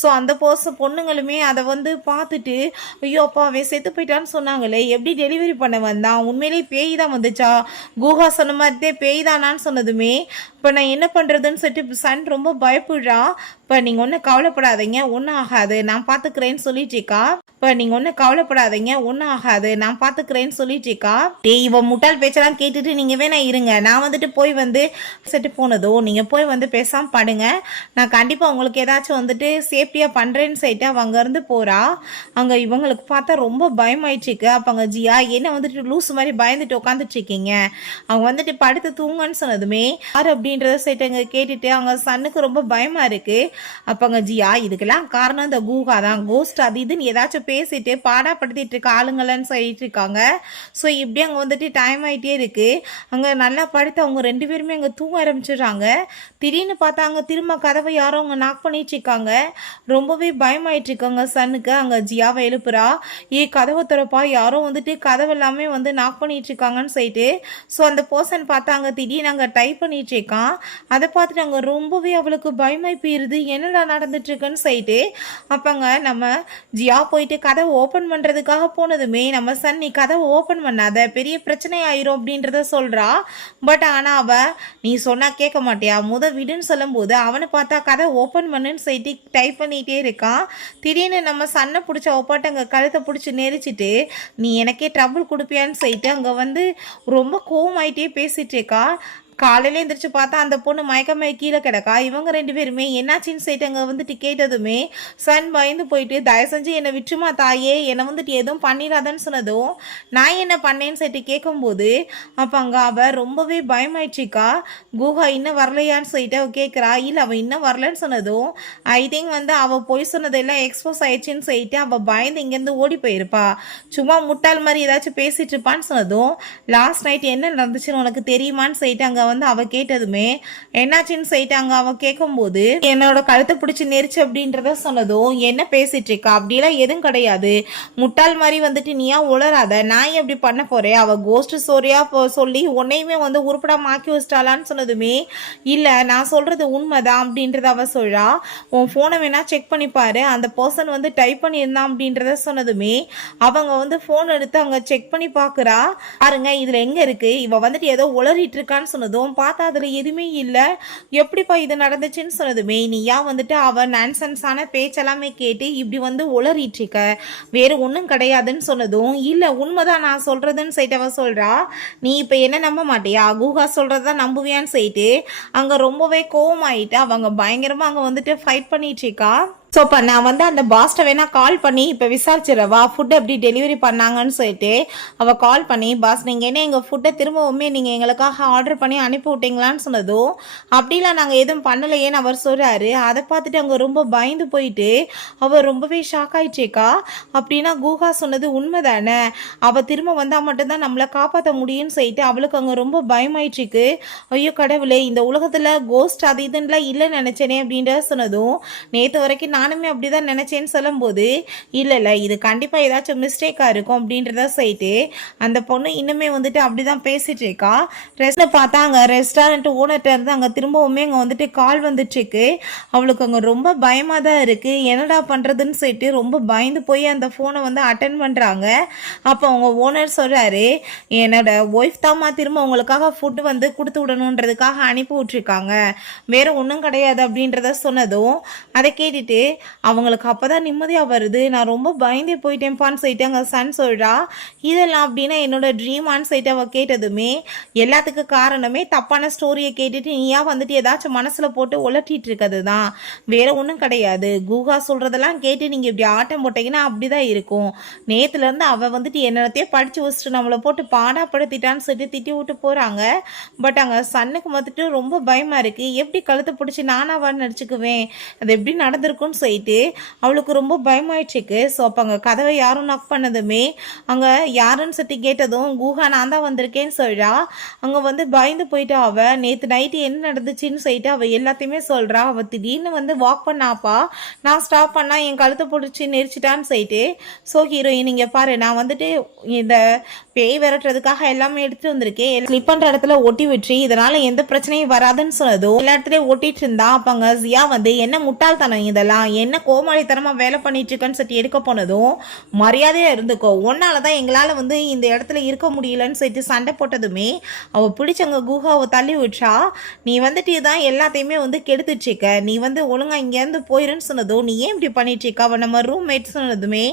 ஸோ அந்த பொண்ணுங்களுமே அதை வந்து பார்த்துட்டு, ஐயோ அப்பா அவன் செத்து போயிட்டான்னு சொன்னாங்களே, எப்படி டெலிவரி பண்ண வந்தான், உண்மையிலேயே பேய் தான் வந்துச்சா, குஹா சொன்ன மாதிரியே பேய் தானான்னு சொன்னதுமே, இப்போ நான் என்ன பண்ணுறதுன்னு சொல்லிட்டு சன் ரொம்ப பயப்படுறான். இப்போ நீங்கள் ஒன்றும் கவலைப்படாதீங்க, ஒன்றும் ஆகாது, நான் பார்த்துக்கிறேன்னு சொல்லிட்டேக்கா. இப்போ நீங்கள் ஒன்றும் கவலைப்படாதீங்க, ஒன்றும் ஆகாது, நான் பார்த்துக்கிறேன்னு சொல்லிட்டேக்கா. இவன் முட்டாள் பேச்செல்லாம் கேட்டுட்டு நீங்கள் வேணா இருங்க, நான் வந்துட்டு போய் வந்து செட்டு போனதோ நீங்கள் போய் வந்து பேசாமல் படுங்க, நான் கண்டிப்பாக உங்களுக்கு ஏதாச்சும் வந்துட்டு சேஃப்டியாக பண்ணுறேன்னு சொல்லிட்டு அவள் அங்கேருந்து போகிறா. அங்கே இவங்களுக்கு பார்த்தா ரொம்ப பயமாயிடுச்சுக்கு. அப்போ அங்கே ஜியா என்ன வந்துட்டு லூஸ் மாதிரி பயந்துட்டு உட்காந்துட்டு இருக்கீங்க, அவங்க வந்துட்டு படுத்து தூங்கன்னு சொன்னதுமே யார் அப்படின்றத சொல்லிட்டு அங்கே கேட்டுட்டு அவங்க சன்னுக்கு ரொம்ப பயமாக இருக்குது. அப்போங்க ஜியா இதுக்கெல்லாம் காரணம் இந்த குஹா தான், கோஸ்ட் அது இதுன்னு ஏதாச்சும் பேசிட்டு பாடாப்படுத்திட்டு இருக்க ஆளுங்கள்னு சொல்லிட்டு இருக்காங்க. ஸோ இப்படி அங்கே வந்துட்டு டைம் ஆகிட்டே இருக்கு. அங்கே நல்லா படுத்து அவங்க 2 பேருமே அங்கே தூங்க ஆரம்பிச்சிடுறாங்க. திடீர்னு பார்த்தா அங்கே திரும்ப கதவை யாரோ அங்கே நாக் பண்ணிட்டு இருக்காங்க. ரொம்பவே பயமாயிட்டு இருக்காங்க சன்னுக்கு. அங்கே ஜியாவை எழுப்புறா, கதவை திறப்பா, யாரோ வந்துட்டு கதவு எல்லாமே வந்து நாக் பண்ணிட்டு இருக்காங்கன்னு சொல்லிட்டு. ஸோ அந்த பர்சன் பார்த்தா அங்கே திடீர்னு அங்கே டைப் பண்ணிட்டு இருக்கான். அதை பார்த்துட்டு அங்கே ரொம்பவே அவளுக்கு பயமாய் போயிருது, என்னடா நடந்துட்டு இருக்குன்னு சொல்லிட்டு. அப்பங்க நம்ம ஜியா போயிட்டு கதவை ஓப்பன் பண்ணுறதுக்காக போனதுமே நம்ம சன் நீ கதவை ஓப்பன் பண்ணாத, பெரிய பிரச்சனை ஆயிரும் அப்படின்றத சொல்கிறா. பட் ஆனால் அவள் நீ சொன்னால் கேட்க மாட்டியா, விடுன்னு சொல்லும்போது அவனை பார்த்தா கதை ஓப்பன் பண்ணுன்னு சொல்லிட்டு டைப் பண்ணிகிட்டே இருக்கான். திடீர்னு நம்ம சன்னை பிடிச்ச ஒப்பாட்ட அங்கே கழுத்தை பிடிச்சி நெரிச்சிட்டு நீ எனக்கே ட்ரபிள் கொடுப்பியான்னு சொல்லிட்டு அங்கே வந்து ரொம்ப கோவமாயிட்டே பேசிகிட்டு இருக்கா. காலையில எழுந்திரிச்சு பார்த்தா அந்த பொண்ணு மயக்கமே கீழே கிடக்கா. இவங்க 2 பேருமே என்னாச்சின்னு சொல்லிட்டு அங்கே வந்துட்டு கேட்டதுமே சன் பயந்து போயிட்டு தயவு செஞ்சு என்னை விட்டுமா தாயே, என்னை வந்துட்டு எதுவும் பண்ணிடாதன்னு சொன்னதும் நான் என்ன பண்ணேன்னு சொல்லிட்டு கேட்கும்போது அப்போ அங்கே அவள் ரொம்பவே பயமாயிடுச்சிக்கா. குஹா இன்னும் வரலையான்னு சொல்லிட்டு அவள் கேட்குறா. இல்லை அவள் இன்னும் வரலன்னு சொன்னதும் ஐ திங்க் வந்து அவள் பொய் சொன்னதெல்லாம் எக்ஸ்போஸ் ஆயிடுச்சின்னு சொல்லிட்டு அவள் பயந்து இங்கேருந்து ஓடி போயிருப்பா, சும்மா முட்டாள் மாதிரி ஏதாச்சும் பேசிட்டு இருப்பான்னு சொன்னதும் லாஸ்ட் நைட் என்ன நடந்துச்சுன்னு உனக்கு தெரியுமான்னு சொல்லிட்டு அங்கே வந்து அவ கேட்டதுமே என்னாச்சுன்னு சொல்லிட்டாங்க. அவ கேட்கும்போது என்னோட கழுத்தை பிடிச்சி நெரிச்சு அப்படின்றத சொன்னதும் என்ன பேசிட்டு இருக்கா, அப்படிலாம் எதுவும் கிடையாது, முட்டாள் மாதிரி வந்துட்டு நீயா உளராத, நான் எப்படி பண்ண போறேன், அவ கோஸ்ட் ஸ்டோரியா சொல்லி உன்னையுமே வந்து உருப்படாம ஆக்கி வச்சிட்டாளான்னு சொன்னதுமே இல்லை நான் சொல்றது உண்மைதான் அப்படின்றத அவ சொல்றா. உன் ஃபோனை வேணா செக் பண்ணி பாரு, அந்த பர்சன் வந்து டைப் பண்ணியிருந்தான் அப்படின்றத சொன்னதுமே அவங்க வந்து ஃபோன் எடுத்து அங்கே செக் பண்ணி பார்க்குறா. பாருங்க இதில் எங்கே இருக்கு, இவ வந்துட்டு ஏதோ உளறிட்டு இருக்கான்னு சொன்னதும் பார்த்தா அதில் எதுவுமே இல்லை, எப்படிப்பா இது நடந்துச்சுன்னு சொன்னதுமே நீயா வந்துட்டு அவன் நான்சென்ஸான பேச்செல்லாமே கேட்டு இப்படி வந்து உளறிட்டு இருக்க, வேறு ஒன்றும் கிடையாதுன்னு சொன்னதும் இல்லை உண்மைதான் நான் சொல்கிறதுன்னு சொல்லிட்டு அவன் சொல்கிறா. நீ இப்போ என்ன நம்ப மாட்டியா, குஹா சொல்கிறதான் நம்புவியான்னு சொல்லிட்டு அங்கே ரொம்பவே கோவமாயிட்டு அவங்க பயங்கரமாக அங்கே வந்துட்டு ஃபைட் பண்ணிட்டு இருக்கா. ஸோ இப்போ நான் வந்து அந்த பாஸ்ட்டை வேணால் கால் பண்ணி இப்போ விசாரிச்சிடவா ஃபுட் எப்படி டெலிவரி பண்ணாங்கன்னு சொல்லிட்டு அவள் கால் பண்ணி, பாஸ் நீங்கள் என்ன எங்கள் ஃபுட்டை திரும்பவுமே நீங்கள் எங்களுக்காக ஆர்டர் பண்ணி அனுப்பி விட்டீங்களான்னு சொன்னதும் அப்படிலாம் நாங்கள் எதுவும் பண்ணலையேன்னு அவர் சொல்கிறாரு. அதை பார்த்துட்டு அங்கே ரொம்ப பயந்து போயிட்டு அவள் ரொம்பவே ஷாக் ஆயிடுச்சேக்கா. அப்படின்னா குஹா சொன்னது உண்மை தானே, அவள் திரும்ப வந்தால் மட்டும்தான் நம்மளை காப்பாற்ற முடியும்னு சொல்லிட்டு அவளுக்கு அங்கே ரொம்ப பயமாயிடுச்சுக்கு. ஐயோ கடவுளே, இந்த உலகத்தில் கோஸ்ட் அது இதுன்னெலாம் இல்லைன்னு நினச்சேனே அப்படின்ற சொன்னதும் நேற்று வரைக்கும் நான் நானுமே அப்படி தான் நினச்சேன்னு சொல்லும்போது இல்லை இது கண்டிப்பாக ஏதாச்சும் மிஸ்டேக்காக இருக்கும் அப்படின்றத சொல்லிட்டு அந்த பொண்ணு இன்னுமே வந்துட்டு அப்படி தான் பேசிட்டு இருக்கா. பார்த்தா அங்கே ரெஸ்டாரண்ட் ஓனர்கிட்ட இருந்து அங்கே திரும்பவுமே அங்கே வந்துட்டு கால் வந்துட்டுருக்கு. அவளுக்கு அங்கே ரொம்ப பயமாக தான் இருக்குது. என்னடா பண்ணுறதுன்னு சொல்லிட்டு ரொம்ப பயந்து போய் அந்த ஃபோனை வந்து அட்டன் பண்ணுறாங்க. அப்போ அவங்க ஓனர் சொல்கிறாரு, என்னோட ஒய்ஃப் தாம்மா திரும்ப உங்களுக்காக ஃபுட்டு வந்து கொடுத்து விடணுன்றதுக்காக அனுப்பி விட்ருக்காங்க, வேறு ஒன்றும் கிடையாது அப்படின்றத சொன்னதும் அதை கேட்டுட்டு அவங்களுக்கு அப்போ தான் நிம்மதியாக வருது. நான் ரொம்ப பயந்தே போயிட்டேன்ப்பான்னு சொல்லிட்டு அங்கே சன் சொல்கிறா. இதெல்லாம் அப்படின்னா என்னோட ட்ரீமான்னு சொல்லிட்டு அவள் கேட்டதுமே எல்லாத்துக்கும் காரணமே தப்பான ஸ்டோரியை கேட்டுட்டு நீயா வந்துட்டு ஏதாச்சும் மனசில் போட்டு உலட்டிட்டு இருக்கிறது தான், வேற ஒன்றும் கிடையாது. கூகா சொல்கிறதெல்லாம் கேட்டு நீங்கள் இப்படி ஆட்டம் போட்டீங்கன்னா அப்படி தான் இருக்கும். நேற்றுலேருந்து அவள் வந்துட்டு என்னத்தையே படித்து வச்சுட்டு நம்மளை போட்டு பாடாப்படுத்திட்டான்னு சொல்லிட்டு திட்டி விட்டு போகிறாங்க. பட் அங்கே சன்னுக்கு வந்துட்டு ரொம்ப பயமாக இருக்குது. எப்படி கழுத்தை பிடிச்சி நானாவான்னு நடிச்சுக்குவேன், அது எப்படி நடந்திருக்குன்னு சொல்லிட்டு அவளுக்கு ரொம்ப பயமாயிடுச்சுக்கு. ஸோ அப்போ அங்கே கதவை யாரும் நாக் பண்ணதுமே அங்கே யாருன்னு சொல்லி கேட்டதும் கூகா நான் தான் வந்திருக்கேன்னு சொல்கிறா. அங்கே வந்து பயந்து போயிட்டா. அவள் நேற்று நைட்டு என்ன நடந்துச்சுன்னு சொல்லிட்டு அவள் எல்லாத்தையுமே சொல்கிறா. அவள் திடீர்னு வந்து வாக் பண்ணாப்பா, நான் ஸ்டாப் பண்ணால் என் கழுத்தை பிடிச்சி நெரிச்சிட்டான்னு சொல்லிட்டு. ஸோ ஹீரோயின் நீங்கள் பாரு, நான் வந்துட்டு இந்த பேய் விரட்டுறதுக்காக எல்லாமே எடுத்துகிட்டு வந்திருக்கேன், ஸ்லிப் பண்ணுற இடத்துல ஒட்டி விட்டு இதனால் எந்த பிரச்சனையும் வராதுன்னு சொன்னதும் எல்லா இடத்துலையும் ஒட்டிட்டு இருந்தா. அப்போ அங்கே ஜியா வந்து என்ன முட்டாள்தனம் இதெல்லாம், என்ன கோமாளித்தனமாக வேலை பண்ணிட்டு இருக்கேன்னு சொல்லி எடுக்க போனதும் மரியாதையாக இருந்துக்கோ, ஒன்னால தான் எங்களால் வந்து இந்த இடத்துல இருக்க முடியலன்னு சொல்லிட்டு சண்டை போட்டதுமே அவள் பிடிச்சவங்க கூகாவை தள்ளி விட்டா. நீ வந்துட்டு தான் எல்லாத்தையுமே வந்து கெடுத்துட்ருக்க, நீ வந்து ஒழுங்காக இங்கேருந்து போயிருன்னு சொன்னதும் நீ ஏன் இப்படி பண்ணிட்டுருக்க, அவள் நம்ம ரூம்மேட் சொன்னதுமே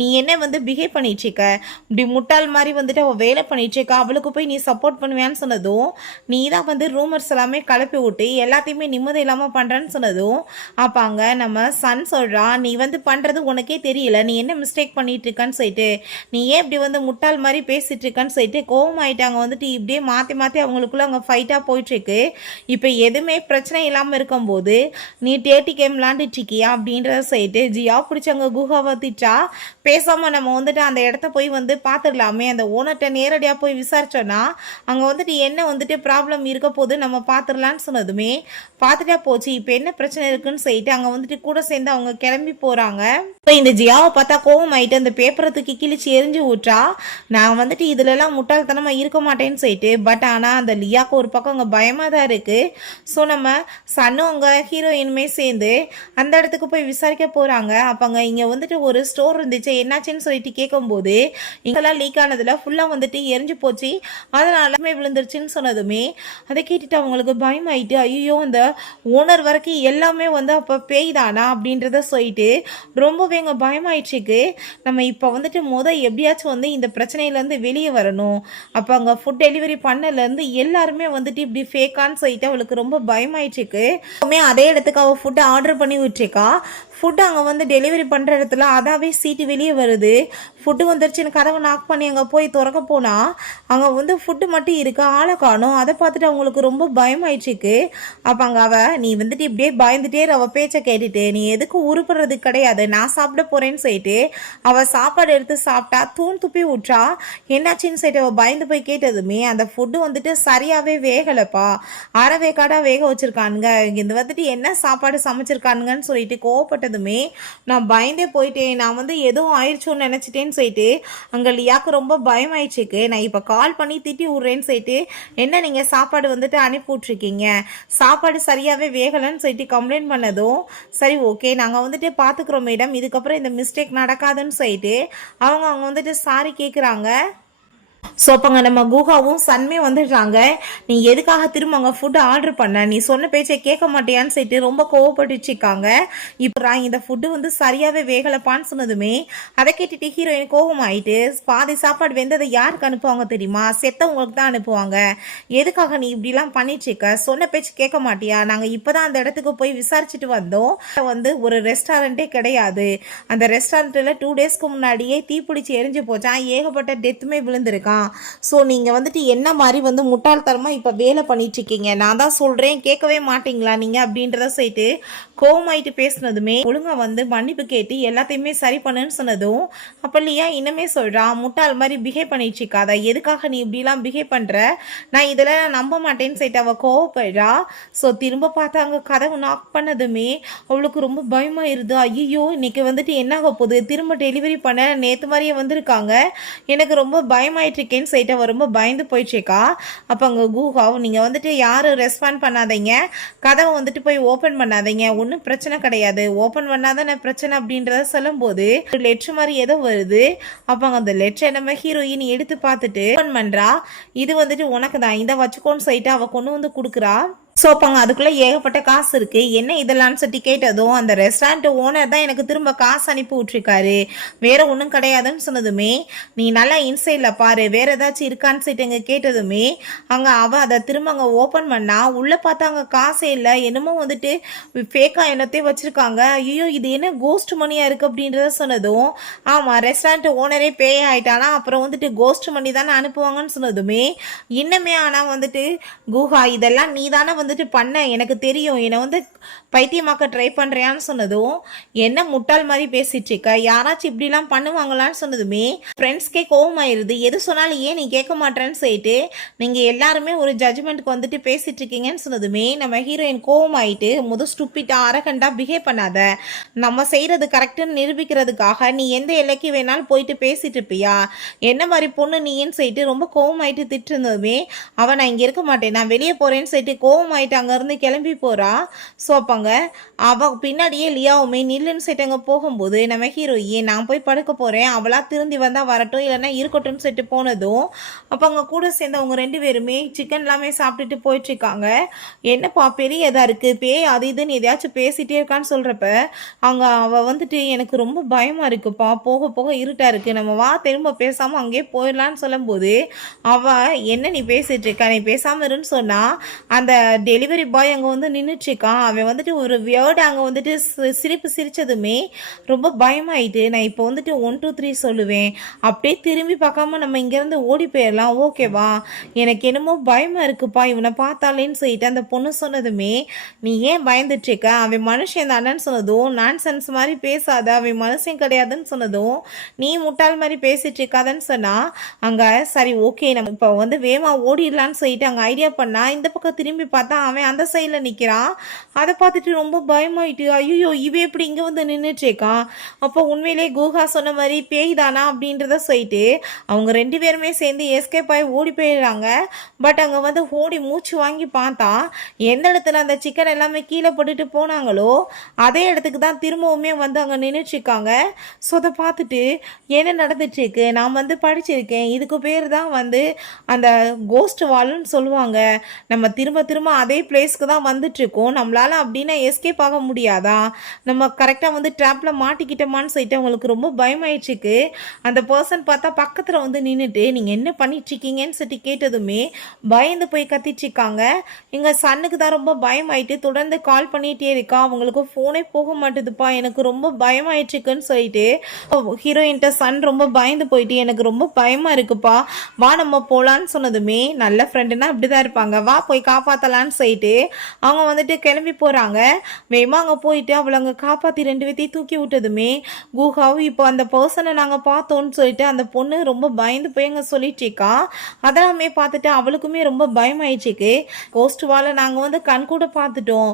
நீ என்ன வந்து பிஹேவ் பண்ணிட்டுருக்க, இப்படி முட்டாள் மாதிரி வந்துட்டு அவள் வேலை பண்ணிட்டுருக்க, அவளுக்கு போய் நீ சப்போர்ட் பண்ணுவேன்னு சொன்னதும் நீ தான் வந்து ரூமர்ஸ் எல்லாமே கிளப்பி விட்டு எல்லாத்தையுமே நிம்மதி இல்லாமல் பண்ணுறேன்னு சொன்னதும் அப்போ அங்கே நம்ம சன் சொல்கிறா, நீ வந்து பண்ணுறது உனக்கே தெரியல, நீ என்ன மிஸ்டேக் பண்ணிட்டு இருக்கன்னு சொல்லிட்டு, நீ ஏன் இப்படி வந்து முட்டாள் மாதிரி பேசிட்டு இருக்கன்னு சொல்லிட்டு கோவம் ஆகிட்டாங்க. வந்துட்டு இப்படியே மாற்றி மாற்றி அவங்களுக்குள்ள அங்கே ஃபைட்டாக போயிட்டுருக்கு. இப்போ எதுவுமே பிரச்சனை இல்லாமல் இருக்கும்போது நீ டேட்டி கேம் விளாண்டுட்டு இருக்கியா அப்படின்றத சொல்லிட்டு ஜியா பிடிச்சவங்க குஹாவை திட்டா. பேசாமல் நம்ம வந்துட்டு அந்த இடத்த போய் வந்து பார்த்துடலாமே, அந்த ஓனர்கிட்ட நேரடியாக போய் விசாரிச்சோன்னா அங்கே வந்துட்டு என்ன வந்துட்டு ப்ராப்ளம் இருக்க போது நம்ம பார்த்துடலான்னு சொன்னதுமே பார்த்துட்டா போச்சு, இப்போ என்ன பிரச்சனை இருக்குன்னு சொல்லிட்டு அங்கே வந்துட்டு கூட சேர்ந்து அவங்க கிளம்பி போகிறாங்க. இப்போ இந்த ஜியாவை பார்த்தா கோவம் ஆகிட்டு அந்த பேப்பரை தூக்கி கிழிச்சு எரிஞ்சு விட்றா. நான் வந்துட்டு இதுலலாம் முட்டாள்தனமாக இருக்க மாட்டேன்னு சொல்லிட்டு. பட் ஆனால் அந்த லியாவுக்கு ஒரு பக்கம் அங்கே பயமாக தான் இருக்குது. ஸோ நம்ம சன்னும் அங்கே ஹீரோயினுமே சேர்ந்து அந்த இடத்துக்கு போய் விசாரிக்க போகிறாங்க. அப்போ அங்கே இங்கே வந்துட்டு ஒரு ஸ்டோர் இருந்துச்சு, என்னாச்சுன்னு சொல்லிட்டு கேட்கும்போது இங்கெல்லாம் லீக் ஆனதில் ஃபுல்லாக வந்துட்டு எரிஞ்சு போச்சு, அதனாலுமே விழுந்துருச்சுன்னு சொன்னதுமே அதை கேட்டுட்டு அவங்களுக்கு பயமாயிட்டு, ஐயோ அந்த ஓனர் வரைக்கும் எல்லாமே வந்து அப்போ பேய் தானா அப்படின்றத சொல்லிட்டு ரொம்பவே அங்கே பயமாயிடுச்சுக்கு. நம்ம இப்போ வந்துட்டு எப்படியாச்சும் வந்து இந்த பிரச்சனையிலேருந்து வெளியே வரணும். அப்போ அங்கே ஃபுட் டெலிவரி பண்ணலேருந்து எல்லாருமே வந்துட்டு இப்படி ஃபேக்கான்னு சொல்லிட்டு அவளுக்கு ரொம்ப பயமாயிடுச்சுக்கு. அதே இடத்துக்கு அவள் ஃபுட்டை ஆர்டர் பண்ணி விட்டுருக்கா. ஃபுட்டு அங்கே வந்து டெலிவரி பண்ணுற இடத்துல அதாவே சீட்டு வெளியே வருது. ஃபுட்டு வந்துருச்சுன்னு கதவை நாக் பண்ணி அங்கே போய் திறக்க போனால் அங்கே வந்து ஃபுட்டு மட்டும் இருக்கு, ஆளை காணும். அதை பார்த்துட்டு அவங்களுக்கு ரொம்ப பயமாயிடுச்சுக்கு. அப்போ அங்கே அவள் நீ வந்துட்டு இப்படியே பயந்துட்டே அவள் பேச்சை கேட்டுட்டு நீ எதுக்கு உருப்படுறது கிடையாது, நான் சாப்பிட போகிறேன்னு சொல்லிட்டு அவள் சாப்பாடு எடுத்து சாப்பிட்டா தூண் துப்பி விட்றா. என்னாச்சின்னு சொல்லிட்டு அவள் பயந்து போய் கேட்டதுமே அந்த ஃபுட்டு வந்துட்டு சரியாகவே வேகலைப்பா, அரை வேக்காடாக வேக வச்சுருக்கானுங்க, இது வந்துட்டு என்ன சாப்பாடு சமைச்சிருக்கானுங்கன்னு சொல்லிட்டு கோவப்பட்டதுமே நான் பயந்தே போயிட்டேன், நான் வந்து எதுவும் ஆயிடுச்சோன்னு நினச்சிட்டேன்னு சொல்லிட்டு அங்கே லியாக்கு ரொம்ப பயமாயிடுச்சுக்கு. நான் இப்போ கால் பண்ணி திட்டி விட்றேன்னு சொல்லிட்டு என்ன நீங்கள் சாப்பாடு வந்துட்டு அனுப்பி விட்ருக்கீங்க, சாப்பாடு சரியாகவே வேகலைன்னு சொல்லிட்டு கம்ப்ளைண்ட் பண்ணதும் சரி ஓகே நாங்கள் வந்துட்டு பார்த்துக்குறோம் மேடம், இதுக்கப்புறம் இந்த மிஸ்டேக் நடக்காதுன்னு சொல்லிட்டு அவங்க வந்துட்டு சாரி கேட்குறாங்க. ஸோ அப்போங்க நம்ம குஹாவும் சன்மே வந்துடுறாங்க. நீ எதுக்காக திரும்ப அங்கே ஃபுட்டு ஆர்டர் பண்ண, நீ சொன்ன பேச்சை கேட்க மாட்டியான்னு சொல்லிட்டு ரொம்ப கோவப்பட்டுச்சுக்காங்க. இப்போ இந்த ஃபுட்டு வந்து சரியாகவே வேகலைப்பான்னு சொன்னதுமே அதை கேட்டுட்டு ஹீரோயின் கோவம் ஆகிட்டு, பாதி சாப்பாடு வெந்ததை யாருக்கு அனுப்புவாங்க தெரியுமா, செத்தவங்களுக்கு தான் அனுப்புவாங்க, எதுக்காக நீ இப்படிலாம் பண்ணிட்டுருக்க, சொன்ன பேச்சு கேட்க மாட்டியா, நாங்கள் இப்போ தான் அந்த இடத்துக்கு போய் விசாரிச்சுட்டு வந்தோம், வந்து ஒரு ரெஸ்டாரண்ட்டே கிடையாது, அந்த ரெஸ்டாரண்ட்டில் 2 டேஸ்க்கு முன்னாடியே தீப்பிடிச்சு எரிஞ்சு போச்சான், ஏகப்பட்ட டெத்துமே விழுந்திருக்கான், தான். ஸோ நீங்கள் வந்துட்டு என்ன மாதிரி வந்து முட்டாள்தனமாக இப்போ வேலை பண்ணிட்டுருக்கீங்க, நான் தான் சொல்கிறேன் கேட்கவே மாட்டீங்களா நீங்கள் அப்படின்றத சொல்லிட்டு கோவமாயிட்டு பேசுனதுமே ஒழுங்காக வந்து மன்னிப்பு கேட்டு எல்லாத்தையுமே சரி பண்ணுன்னு சொன்னதும் அப்போ இல்லையா இன்னமே சொல்கிறான், முட்டாள் மாதிரி பிஹேவ் பண்ணிட்டு இருக்காத, எதுக்காக நீ இப்படிலாம் பிஹேவ் பண்ணுற, நான் இதெல்லாம் நம்ப மாட்டேன்னு சொல்லிட்டு அவள் கோவப்படுறா. ஸோ திரும்ப பார்த்தா அங்கே கதவு நாக் பண்ணதுமே அவளுக்கு ரொம்ப பயமாயிருது. ஐயோ இன்னைக்கு வந்துட்டு என்ன ஆக போகுது, திரும்ப டெலிவரி பண்ண நேற்று மாதிரியே வந்திருக்காங்க, எனக்கு ரொம்ப பயமாயிட்டு இருக்கேன்னு சொல்லிட்டு அவள் ரொம்ப பயந்து போயிடுச்சேக்கா. அப்போ அங்கே கூகாவும் நீங்கள் வந்துட்டு யாரும் ரெஸ்பாண்ட் பண்ணாதீங்க, கதவை வந்துட்டு போய் ஓப்பன் பண்ணாதீங்க, ஒன்றும் பிரச்சனை கிடையாது, ஓப்பன் பண்ணாதான் பிரச்சனை அப்படின்றத சொல்லும்போது ஒரு லெட்ரு மாதிரி ஏதோ வருது. அப்போ அங்கே அந்த லெட்டரை நம்ம ஹீரோயின் எடுத்து பார்த்துட்டு ஓப்பன் பண்ணுறா. இது வந்துட்டு உனக்கு தான், இதை வச்சுக்கோன்னு சொல்லிட்டு அவள் கொண்டு வந்து கொடுக்குறா. ஸோ அப்போங்க அதுக்குள்ளே ஏகப்பட்ட காசு இருக்குது, என்ன இதெல்லாம் சொல்லி கேட்டதும் அந்த ரெஸ்டாரண்ட் ஓனர் தான் எனக்கு திரும்ப காசு அனுப்பி விட்ருக்காரு, வேற ஒன்றும் கிடையாதுன்னு சொன்னதுமே நீ நல்லா இன்சைடில் பாரு வேற ஏதாச்சும் இருக்கான்னு சொல்லிட்டு அங்கே கேட்டதுமே அங்கே அவள் அதை திரும்ப அங்கே ஓப்பன் பண்ணா. உள்ளே பார்த்தா அங்கே காசே இல்லை, என்னமோ வந்துட்டு ஃபேக்காக என்னத்தையும் வச்சுருக்காங்க. ஐயோ இது என்ன கோஸ்ட் மணியாக இருக்குது அப்படின்றத சொன்னதும் ஆமாம் ரெஸ்டாரண்ட் ஓனரே பே ஆகிட்டானா அப்புறம் வந்துட்டு கோஸ்ட் மணி தானே அனுப்புவாங்கன்னு சொன்னதுமே இன்னமே ஆனால் வந்துட்டு குஹா இதெல்லாம் நீ தானே வந்துட்டு பண்ண, எனக்கு தெரியும், என்னை வந்து பைத்தியமாக்க ட்ரை பண்ணுறியான்னு சொன்னதும் என்ன முட்டாள் மாதிரி பேசிட்டு இருக்க, யாராச்சும் இப்படிலாம் பண்ணுவாங்களான்னு சொன்னதுமே ஃப்ரெண்ட்ஸ்க்கே கோவமாயிருது, எது சொன்னாலும் ஏன் நீ கேட்க மாட்டேன்னு சொல்லிட்டு நீங்கள் எல்லாருமே ஒரு ஜட்ஜ்மெண்ட்டுக்கு வந்துட்டு பேசிட்டு இருக்கீங்கன்னு சொன்னதுமே நம்ம ஹீரோயின் கோவமாயிட்டு ஸ்டூப்பிட்டா அரகண்டா பிஹேவ் பண்ணாத, நம்ம செய்கிறது கரெக்டுன்னு நிரூபிக்கிறதுக்காக நீ எந்த எல்லைக்கு வேணாலும் போயிட்டு பேசிட்டு இருப்பியா, என்ன மாதிரி பொண்ணு நீன்னு சொல்லிட்டு ரொம்ப கோவமாயிட்டு திட்டுருந்ததுமே அவன் நான் இங்கே இருக்க மாட்டேன் நான் வெளியே போகிறேன்னு சொல்லிட்டு கோவமாயிட்டு அங்கேருந்து கிளம்பி போகிறா. ஸோ அப்போங்க அவள் பின்னாடியே லியாவுமே நில்லுன்னு சொல்லிட்டு அங்கே போகும்போது நம்ம ஹீரோயின் நான் போய் படுக்க போகிறேன், அவளா திருந்தி வந்தால் வரட்டும் இல்லைன்னா இருக்கட்டும்னு சொல்லிட்டு போனதும் அப்போ அங்கே கூட சேர்ந்து அவங்க ரெண்டு பேருமே சிக்கன் எல்லாமே சாப்பிட்டுட்டு போயிட்டுருக்காங்க. என்னப்பா பெரிய இதாக இருக்குது பேய் அது இதுன்னு எதையாச்சும் பேசிகிட்டே இருக்கான்னு சொல்கிறப்ப அங்கே அவள் வந்துட்டு எனக்கு ரொம்ப பயமாக இருக்குப்பா, போக போக இருட்டாக இருக்குது, நம்ம வா திரும்ப பேசாமல் அங்கேயே போயிடலான்னு சொல்லும்போது அவள் என்ன நீ பேசிகிட்டு இருக்கா, நீ பேசாமல் இருன்னு சொன்னால் அந்த டெலிவரி பாய் அங்கே வந்து நின்றுட்டுருக்கான். அவன் வந்துட்டு ஒரு வியர்டு அங்கே வந்துட்டு சிரிப்பு சிரித்ததுமே ரொம்ப பயமாயிட்டு நான் இப்போ வந்துட்டு 1 2 3 சொல்லுவேன், அப்படியே திரும்பி பார்க்காம நம்ம இங்கேருந்து ஓடி போயிடலாம் ஓகேவா, எனக்கு என்னமோ பயமாக இருக்குப்பா இவனை பார்த்தாலேன்னு சொல்லிட்டு அந்த பொண்ணு சொன்னதுமே நீ ஏன் பயந்துட்டுருக்க, அவன் மனுஷன் தானேன்னு சொன்னதும் நான்சென்ஸ் மாதிரி பேசாத, அவன் மனுஷன் கிடையாதுன்னு சொன்னதும் நீ முட்டாள் மாதிரி பேசிட்டு இருக்காதன்னு சொன்னால் அங்கே சரி ஓகே நம்ம இப்போ வந்து வேமா ஓடிடலான்னு சொல்லிட்டு அங்கே ஐடியா பண்ணால் இந்த பக்கம் திரும்பி பார்த்தா அவன் அந்த சைடில் நிற்கிறான். அதை பார்த்துட்டு ரொம்ப பயமாயிட்டு ஐயோ இவ எப்படி இங்கே வந்து நின்றுட்டுருக்கான். அப்போ உண்மையிலே குஹா சொன்ன மாதிரி பேய் தானா அப்படின்றத சொல்லிட்டு அவங்க ரெண்டு பேருமே சேர்ந்து எஸ்கேப் ஆகி ஓடி போயிடுறாங்க. பட் அங்கே வந்து ஓடி மூச்சு வாங்கி பார்த்தா எந்த இடத்துல அந்த சிக்கன் எல்லாமே கீழே போட்டுட்டு போனாங்களோ அதே இடத்துக்கு தான் திரும்பவுமே வந்து அங்கே நின்றுட்டுருக்காங்க. ஸோ அதை பார்த்துட்டு என்ன நடந்துட்டுருக்கு, நான் வந்து படிச்சிருக்கேன், இதுக்கு பேர் தான் வந்து அந்த கோஸ்ட் வால்னு சொல்லுவாங்க, நம்ம திரும்ப திரும்ப அதே பிளேஸ்க்கு தான் வந்துட்டுருக்கோம், நம்மளால் அப்படின்னா எஸ்கேப் ஆக முடியாதா, நம்ம கரெக்டாக வந்து ட்ராப்பில் மாட்டிக்கிட்டோமான்னு சொல்லிட்டு அவங்களுக்கு ரொம்ப பயமாயிடுச்சுக்கு. அந்த பர்சன் பார்த்தா பக்கத்தில் வந்து நின்றுட்டு நீங்கள் என்ன பண்ணிட்டுருக்கீங்கன்னு சொல்லிட்டு கேட்டதுமே பயந்து போய் கத்திட்டுருக்காங்க. எங்கள் சன்னுக்கு தான் ரொம்ப பயமாயிட்டு தொடர்ந்து கால் பண்ணிகிட்டே இருக்கா, அவங்களுக்கு ஃபோனே போக மாட்டுதுப்பா எனக்கு ரொம்ப பயமாயிட்டுருக்குன்னு சொல்லிட்டு ஹீரோயின்ட்ட சன் ரொம்ப பயந்து போயிட்டு எனக்கு ரொம்ப பயமாக இருக்குப்பா வா நம்ம போகலான்னு சொன்னதுமே நல்ல ஃப்ரெண்டுன்னா அப்படி தான் இருப்பாங்க, வா போய் காப்பாற்றலான்னு சொல்லிட்டு அவங்க வந்துட்டு கிளம்பி போகிறாங்க. வேகமாக அங்கே போயிட்டு அவளை அங்கே காப்பாற்றி 2 பேத்தையும் தூக்கி விட்டதுமே குஹாவும் இப்போ அந்த பர்சனை நாங்கள் பார்த்தோன்னு சொல்லிட்டு அந்த பொண்ணு ரொம்ப பயந்து போய் அங்கே சொல்லிட்டுருக்கா. அதெல்லாமே பார்த்துட்டு அவளுக்குமே ரொம்ப பயமாயிடுச்சுக்கு. கோஸ்ட் வாலை நாங்கள் வந்து கண் கூட பார்த்துட்டோம்,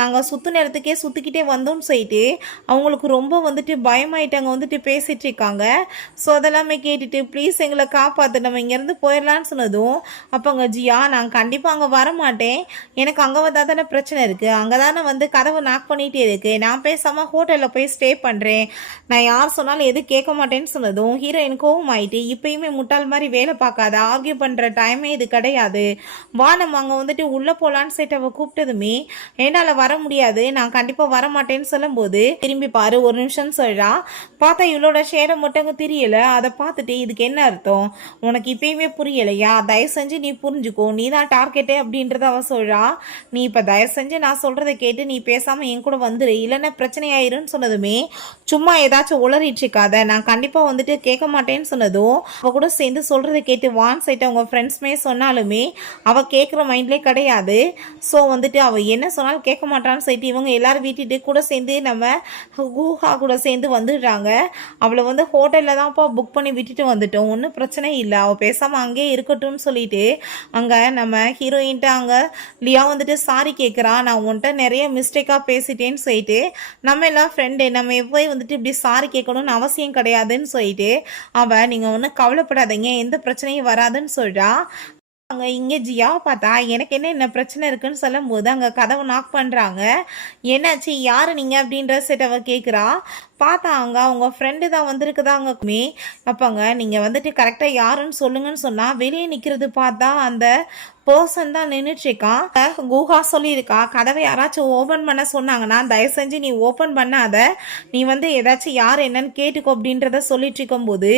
நாங்கள் சுற்று நேரத்துக்கே சுற்றிக்கிட்டே வந்தோம்னு சொல்லிட்டு அவங்களுக்கு ரொம்ப வந்துட்டு பயமாயிட்டு அங்கே வந்துட்டு பேசிகிட்டு இருக்காங்க. ஸோ அதெல்லாமே கேட்டுட்டு ப்ளீஸ் எங்களை காப்பாற்று நம்ம இங்கேருந்து போயிடலான்னு சொன்னதும் அப்போ அங்கே ஜியா நான் கண்டிப்பாக அங்கே வரமாட்டேன், எனக்கு அங்கே வந்தால் தானே பிரச்சனை இருக்குது, அங்கே தானே வந்து கதவை நாக் பண்ணிகிட்டே இருக்குது, நான் பேசாமல் ஹோட்டலில் போய் ஸ்டே பண்ணுறேன், நான் யார் சொன்னாலும் எதுவும் கேட்க மாட்டேன்னு சொன்னதும் ஹீரோயின் கோவம் ஆகிட்டு இப்போயுமே முட்டாள் மாதிரி வேலை பார்க்காத, ஆர்கியூ பண்ணுற டைமே இது கிடையாது, வா நம்ம அங்கே வந்துட்டு உள்ளே போகலான்னு சொல்லிட்டு அவள் கூப்பிட்டதுமே என்னால் வர முடியாது நான் கண்டிப்பாக வரமாட்டேன்னு சொல்லும்போது திரும்பி பாரு ஒரு நிமிஷம்னு சொல்கிறா. பார்த்தா இவளோட ஷேரை மட்டும் தெரியல. அதை பார்த்துட்டு இதுக்கு என்ன அர்த்தம், உனக்கு இப்பயுமே புரியலையா, தயவு செஞ்சு நீ புரிஞ்சுக்கோ, நீ தான் டார்கெட்டே அப்படின்றத அவ சொல்கிறா, நீ இப்போ தயவு செஞ்சு நான் சொல்கிறத கேட்டு நீ பேசாமல் என் கூட வந்துடு, இல்லைன்னா பிரச்சனை ஆயிருன்னு சொன்னதுமே, சும்மா ஏதாச்சும் உளறிட்டு இருக்காத, நான் கண்டிப்பாக வந்துட்டு கேட்க மாட்டேன்னு சொன்னதும் அவள் கூட சேர்ந்து சொல்கிறத கேட்டு வான் சைட்டு அவங்க ஃப்ரெண்ட்ஸுமே சொன்னாலுமே அவள் கேட்குற மைண்ட்லேயே கிடையாது. ஸோ வந்துட்டு அவள் என்ன சொன்னாலும் கேட்க மாட்டான்னு சொல்லிட்டு இவங்க எல்லாரும் வீட்டிட்டு கூட சேர்ந்து நம்ம கூஹா கூட சேர்ந்து வந்துடுறாங்க. அவளை வந்து ஹோட்டலில் தான்ப்பா புக் பண்ணி விட்டுட்டு வந்துட்டோம், ஒன்றும் பிரச்சனை இல்லை, அவள் பேசாமல் அங்கேயே இருக்கட்டும்னு சொல்லிட்டு அங்கே நம்ம ஹீரோயின்ட்டு அங்கே லியா வந்துட்டு சாரி கேட்குறா, நான் உன்கிட்ட நிறைய மிஸ்டேக்காக பேசிட்டேன்னு சொல்லிட்டு நம்ம எல்லாம் ஃப்ரெண்டு, நம்ம எப்போயே வந்துட்டு இப்படி சாரி கேட்கணும்னு அவசியம் கிடையாதுன்னு சொல்லிட்டு அவள் நீங்கள் ஒன்றும் கவலைப்படாதீங்க, எந்த பிரச்சனையும் வராதுன்னு சொல்கிறா. அங்கே இங்கே ஜியாவை பார்த்தா எனக்கு என்ன பிரச்சனை இருக்குன்னு சொல்லும் போது அங்கே கதவை நாக் பண்ணுறாங்க. என்னாச்சு, யார் நீங்கள் அப்படின்ற செட் அவள் கேட்குறா. பார்த்தா அங்கே அவங்க ஃப்ரெண்டு தான் வந்திருக்குதாங்கமே. அப்போங்க நீங்கள் வந்துட்டு கரெக்டாக யாருன்னு சொல்லுங்கன்னு சொன்னால் வெளியே நிற்கிறது பார்த்தா அந்த பர்சன் தான் நின்றுட்டுருக்கான். குஹா சொல்லியிருக்கா, கதவை யாராச்சும் ஓப்பன் பண்ண சொன்னாங்கன்னா தயவு செஞ்சு நீ ஓப்பன் பண்ணாத, நீ வந்து ஏதாச்சும் யார் என்னன்னு கேட்டுக்கோ அப்படின்றத சொல்லிட்டு இருக்கும்போது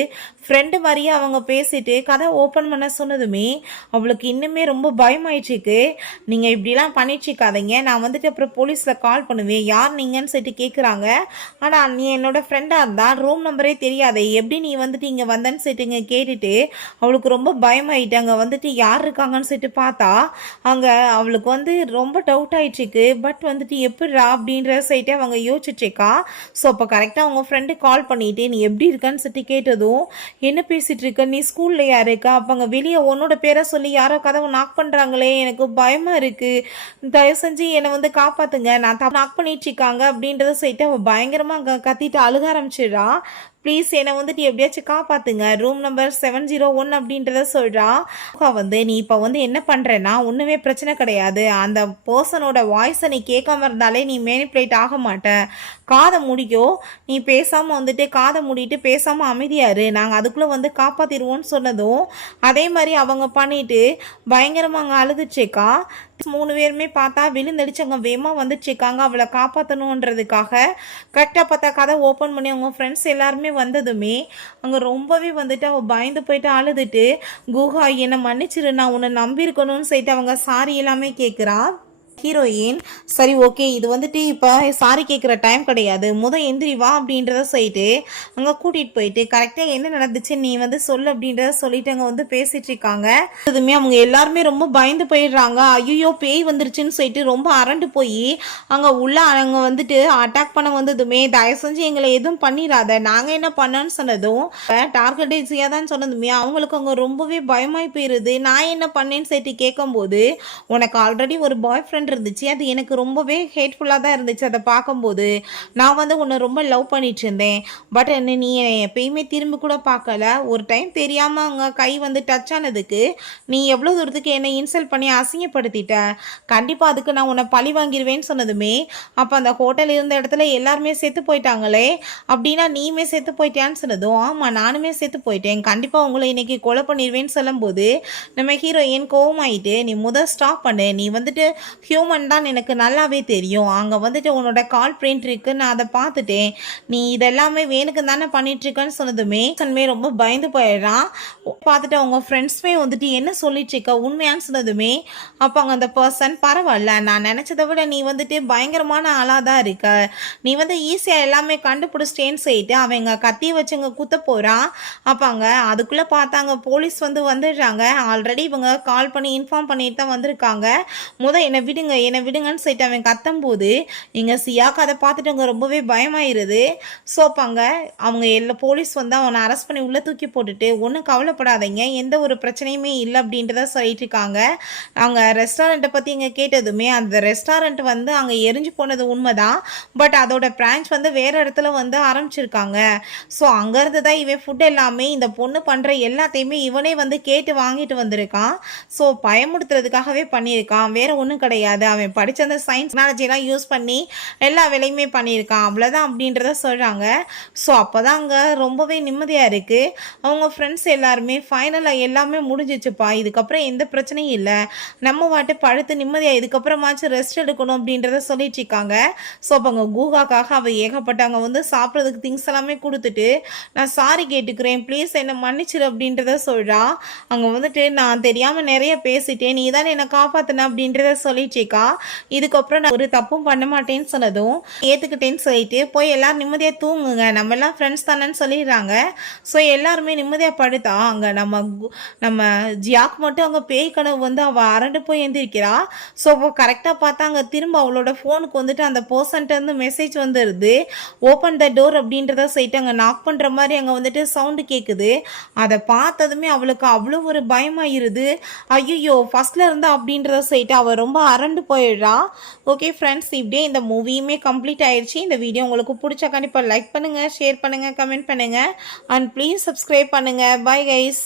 ஃப்ரெண்டு மாதிரியே அவங்க பேசிட்டு கதை ஓப்பன் பண்ண சொன்னதுமே அவளுக்கு இன்னுமே ரொம்ப பயமாயிடுச்சுக்கு. நீங்கள் இப்படிலாம் பண்ணிட்டுருக்காதீங்க, நான் வந்துட்டு அப்புறம் போலீஸில் கால் பண்ணுவேன், யார் நீங்கன்னு சொல்லிட்டு கேட்குறாங்க. ஆனால் நீ என்னோட ஃப்ரெண்டாக இருந்தால் ரூம் நம்பரே தெரியாதே, எப்படி நீ வந்துட்டு இங்கே வந்தேன்னு சொல்லிட்டு கேட்டுட்டு அவளுக்கு ரொம்ப பயமாயிட்டு அங்கே வந்துட்டு யார் இருக்காங்கன்னு சொல்லிட்டு பார்த்தா அங்கே அவளுக்கு வந்து ரொம்ப டவுட் ஆயிடுச்சுக்கு. பட் வந்துட்டு எப்படிரா அப்படின்ற சைட்டே அவங்க யோசிச்சுட்ருக்கா. ஸோ அப்போ கரெக்டாக அவங்க ஃப்ரெண்டு கால் பண்ணிட்டு நீ எப்படி இருக்கான்னு சொல்லிட்டு கேட்டதும் என்ன பேசிகிட்டு இருக்க, நீ ஸ்கூலில் யார் இருக்கா, அப்போ அங்கே வெளியே உன்னோட பேரை சொல்லி யாரோ கதவை நாக் பண்ணுறாங்களே, எனக்கு பயமாக இருக்குது, தயவு செஞ்சு என்னை வந்து காப்பாற்றுங்க, நான் நாக் பண்ணிட்டுருக்காங்க அப்படின்றத சைட்டு அவள் பயங்கரமாக அங்கே கத்திட்டு அழுக ஆரம்பிச்சிடுறா. ப்ளீஸ் என்னை வந்துட்டு எப்படியாச்சும் காப்பாற்றுங்க, ரூம் நம்பர் 701 அப்படின்றத சொல்கிறா. வந்து நீ இப்போ வந்து என்ன பண்ணுறேன்னா ஒன்றுமே பிரச்சனை கிடையாது, அந்த பர்சனோட வாய்ஸை நீ கேட்காம இருந்தாலே நீ மேனிப்புலேட் ஆக மாட்டேன், காதை முடிக்கோ, நீ பேசாமல் வந்துட்டு காதை மூடிட்டு பேசாமல் அமைதியாரு, நாங்கள் அதுக்குள்ளே வந்து காப்பாற்றிடுவோன்னு சொன்னதும் அதே மாதிரி அவங்க பண்ணிட்டு பயங்கரமாக அங்கே அழுதுச்சேக்கா. 3 பேருமே பார்த்தா விழுந்தடிச்சு அங்கே வேகமாக வந்துச்சுக்காங்க அவளை காப்பாற்றணுன்றதுக்காக. கரெக்டாக பார்த்தா கதை ஓப்பன் பண்ணி அவங்க ஃப்ரெண்ட்ஸ் எல்லாருமே வந்ததுமே அங்கே ரொம்பவே வந்துட்டு அவள் பயந்து போயிட்டு அழுதுட்டு குஹா என்னை மன்னிச்சிரு, நான் உன்னை நம்பியிருக்கணும்னு சொல்லிட்டு அவங்க சாரி எல்லாமே கேட்குறா. ஹீரோயின் சரி ஓகே, இது வந்துட்டு இப்போ சாரி கேட்குற டைம் கிடையாது, எந்திரி வா அப்படின்றத சொல்லிட்டு அங்கே கூட்டிகிட்டு போயிட்டு கரெக்டாக என்ன நடந்துச்சு நீ வந்து சொல்லு அப்படின்றத சொல்லிட்டு அங்கே வந்து பேசிட்டு இருக்காங்க. அதுவுமே அவங்க எல்லாருமே ரொம்ப பயந்து போயிடுறாங்க, ஐயோ பேய் வந்துருச்சுன்னு சொல்லிட்டு ரொம்ப அரண்டு போய் அங்கே உள்ள அங்கே வந்துட்டு அட்டாக் பண்ண வந்ததுமே தயவு செஞ்சு எங்களை எதுவும் பண்ணிடாத, நாங்கள் என்ன பண்ணோன்னு சொன்னதும் டார்கெட் ஈஸியாக தான் சொன்னதுமே அவங்களுக்கு அங்கே ரொம்பவே பயமாய் போயிடுது. நான் என்ன பண்ணேன்னு சொல்லிட்டு கேட்கும்போது உனக்கு ஆல்ரெடி ஒரு பாய் ஃப்ரெண்ட் இருந்துச்சு, அது எனக்கு ரொம்பவே ஹேட்ஃபுல்லாக தான் இருந்துச்சு, அதை பார்க்கும்போது நான் வந்து உன்னை ரொம்ப லவ் பண்ணிட்டு இருந்தேன், பட் நீ எப்பயுமே திரும்பி கூட பார்க்கல, ஒரு டைம் தெரியாமல் அங்கே கை வந்து டச் ஆனதுக்கு நீ எவ்வளோ தூரத்துக்கு என்னை இன்சல்ட் பண்ணி அசிங்கப்படுத்திட்ட, கண்டிப்பாக அதுக்கு நான் உன்னை பழி வாங்கிடுவேன்னு சொன்னதுமே அப்போ அந்த ஹோட்டல் இருந்த இடத்துல எல்லாருமே செத்து போயிட்டாங்களே, அப்படின்னா நீயுமே செத்து போயிட்டான்னு சொன்னதும் ஆமாம் நானுமே செத்து போயிட்டேன், கண்டிப்பாக உங்களை இன்னைக்கு கொலை பண்ணிடுவேன்னு சொல்லும்போது நம்ம ஹீரோயின் கோவமாயிட்டு நீ ஸ்டாப் பண்ணு, நீ வந்துட்டு ஹியூமன் தான் எனக்கு நல்லாவே தெரியும், அங்கே வந்துட்டு உன்னோட கால் பிரிண்ட் இருக்கு, நான் அதை பார்த்துட்டேன், நீ இதெல்லாமே வேணுக்கு தானே பண்ணிட்டு இருக்கன்னு சொன்னதுமே ரொம்ப பயந்து போயிடுறான். பார்த்துட்டு அவங்க ஃப்ரெண்ட்ஸுமே வந்துட்டு என்ன சொல்லிட்டு இருக்க உண்மையான்னு சொன்னதுமே அப்போ அங்கே அந்த பர்சன் பரவாயில்ல, நான் நினச்சதை விட நீ வந்துட்டு பயங்கரமான ஆளாக தான் இருக்க, நீ வந்து ஈஸியாக எல்லாமே கண்டுபிடிச்சிட்டேன்னு சொல்லிட்டு அவங்க கத்தி வச்சுங்க குத்த போகிறான். அப்போ அங்கே அதுக்குள்ளே பார்த்தாங்க போலீஸ் வந்து வந்துடுறாங்க. ஆல்ரெடி இவங்க கால் பண்ணி இன்ஃபார்ம் பண்ணிட்டு தான் வந்திருக்காங்க. என்னை விடுங்கன்னு சொல்லிட்டு அவன் கத்தும் போது இங்கே சியாக்கு அதை பார்த்துட்டு அவங்க ரொம்பவே பயமாயிருது. ஸோ அப்போ அங்கே அவங்க போலீஸ் வந்து அவனை அரெஸ்ட் பண்ணி உள்ளே தூக்கி போட்டுட்டு ஒன்றும் கவலைப்படாதீங்க, எந்த ஒரு பிரச்சனையுமே இல்லை அப்படின்றத சொல்லிட்டு இருக்காங்க. அங்கே ரெஸ்டாரண்ட்டை பற்றி இங்கே கேட்டதுமே அந்த ரெஸ்டாரண்ட் வந்து அங்கே எரிஞ்சு போனது உண்மைதான், பட் அதோட பிரான்ச் வந்து வேறு இடத்துல வந்து ஆரம்பிச்சிருக்காங்க. ஸோ அங்கேருந்து தான் இவன் ஃபுட் எல்லாமே இந்த பொண்ணு பண்ணுற எல்லாத்தையுமே இவனே வந்து கேட்டு வாங்கிட்டு வந்திருக்கான். ஸோ பயமுடுத்துறதுக்காகவே பண்ணியிருக்கான், வேற ஒன்றும் கிடையாது. கிடையாது, அவன் படித்த அந்த சயின்ஸ் டெக்னாலஜிலாம் யூஸ் பண்ணி எல்லா வேலையுமே பண்ணியிருக்கான், அவ்வளோதான் அப்படின்றத சொல்கிறாங்க. ஸோ அப்போ தான் அங்கே ரொம்பவே நிம்மதியாக இருக்குது. அவங்க ஃப்ரெண்ட்ஸ் எல்லாருமே ஃபைனலாக எல்லாமே முடிஞ்சிச்சுப்பா, இதுக்கப்புறம் எந்த பிரச்சனையும் இல்லை, நம்ம வாட்டு படுத்து நிம்மதியாக இதுக்கப்புறமாச்சும் ரெஸ்ட் எடுக்கணும் அப்படின்றத சொல்லிட்டு இருக்காங்க. ஸோ அப்போ அங்கே கூகாக்காக அவள் ஏகப்பட்ட அங்கே வந்து சாப்பிட்றதுக்கு திங்ஸ் எல்லாமே கொடுத்துட்டு நான் சாரி கேட்டுக்கிறேன் ப்ளீஸ் என்னை மன்னிச்சிரு அப்படின்றத சொல்கிறா. அங்கே வந்துட்டு நான் தெரியாமல் நிறைய பேசிட்டேன், நீ தான் என்னை காப்பாற்றின அப்படின்றத சொல்லிட்டேக்கா. இதுக்கப்புறம் நான் ஒரு தப்பும் பண்ண மாட்டேன்னு சொன்னதும் ஏற்றுக்கிட்டேன்னு சொல்லிட்டு போய் எல்லோரும் நிம்மதியாக தூங்குங்க, நம்ம எல்லாம் ஃப்ரெண்ட்ஸ் தானேன்னு சொல்லிடுறாங்க. ஸோ எல்லாருமே நிம்மதியாக படுத்தா அங்கே நம்ம ஜியாக் மட்டும் அங்கே பேய் கனவு வந்து அவள் அரண்டு போய் எழுந்திருக்கிறா. ஸோ அப்போ கரெக்டாக பார்த்தா அங்கே திரும்ப அவளோட ஃபோனுக்கு வந்துட்டு அந்த பர்சன்ட்டு மெசேஜ் வந்துடுது, ஓப்பன் த டோர் அப்படின்றத சொல்லிட்டு அங்கே நாக் பண்ணுற மாதிரி அங்கே வந்துட்டு சவுண்டு கேட்குது. அதை பார்த்ததுமே அவளுக்கு அவ்வளோ ஒரு பயமாயிருது. ஐயோ ஃபர்ஸ்ட்ல இருந்தா அப்படின்றத சொல்லிட்டு அவள் ரொம்ப அரண்டு போயிடுறா. ஓகே ஃப்ரெண்ட்ஸ், இப்படியே இந்த மூவியுமே கம்ப்ளீட் ஆயிடுச்சு. இந்த வீடியோ உங்களுக்கு பிடிச்சா கண்டிப்பாக லைக் பண்ணுங்கள், ஷேர் பண்ணுங்கள், கமெண்ட் பண்ணுங்கள் அண்ட் ப்ளீஸ் சப்ஸ்கிரைப் பண்ணுங்கள். Bye guys.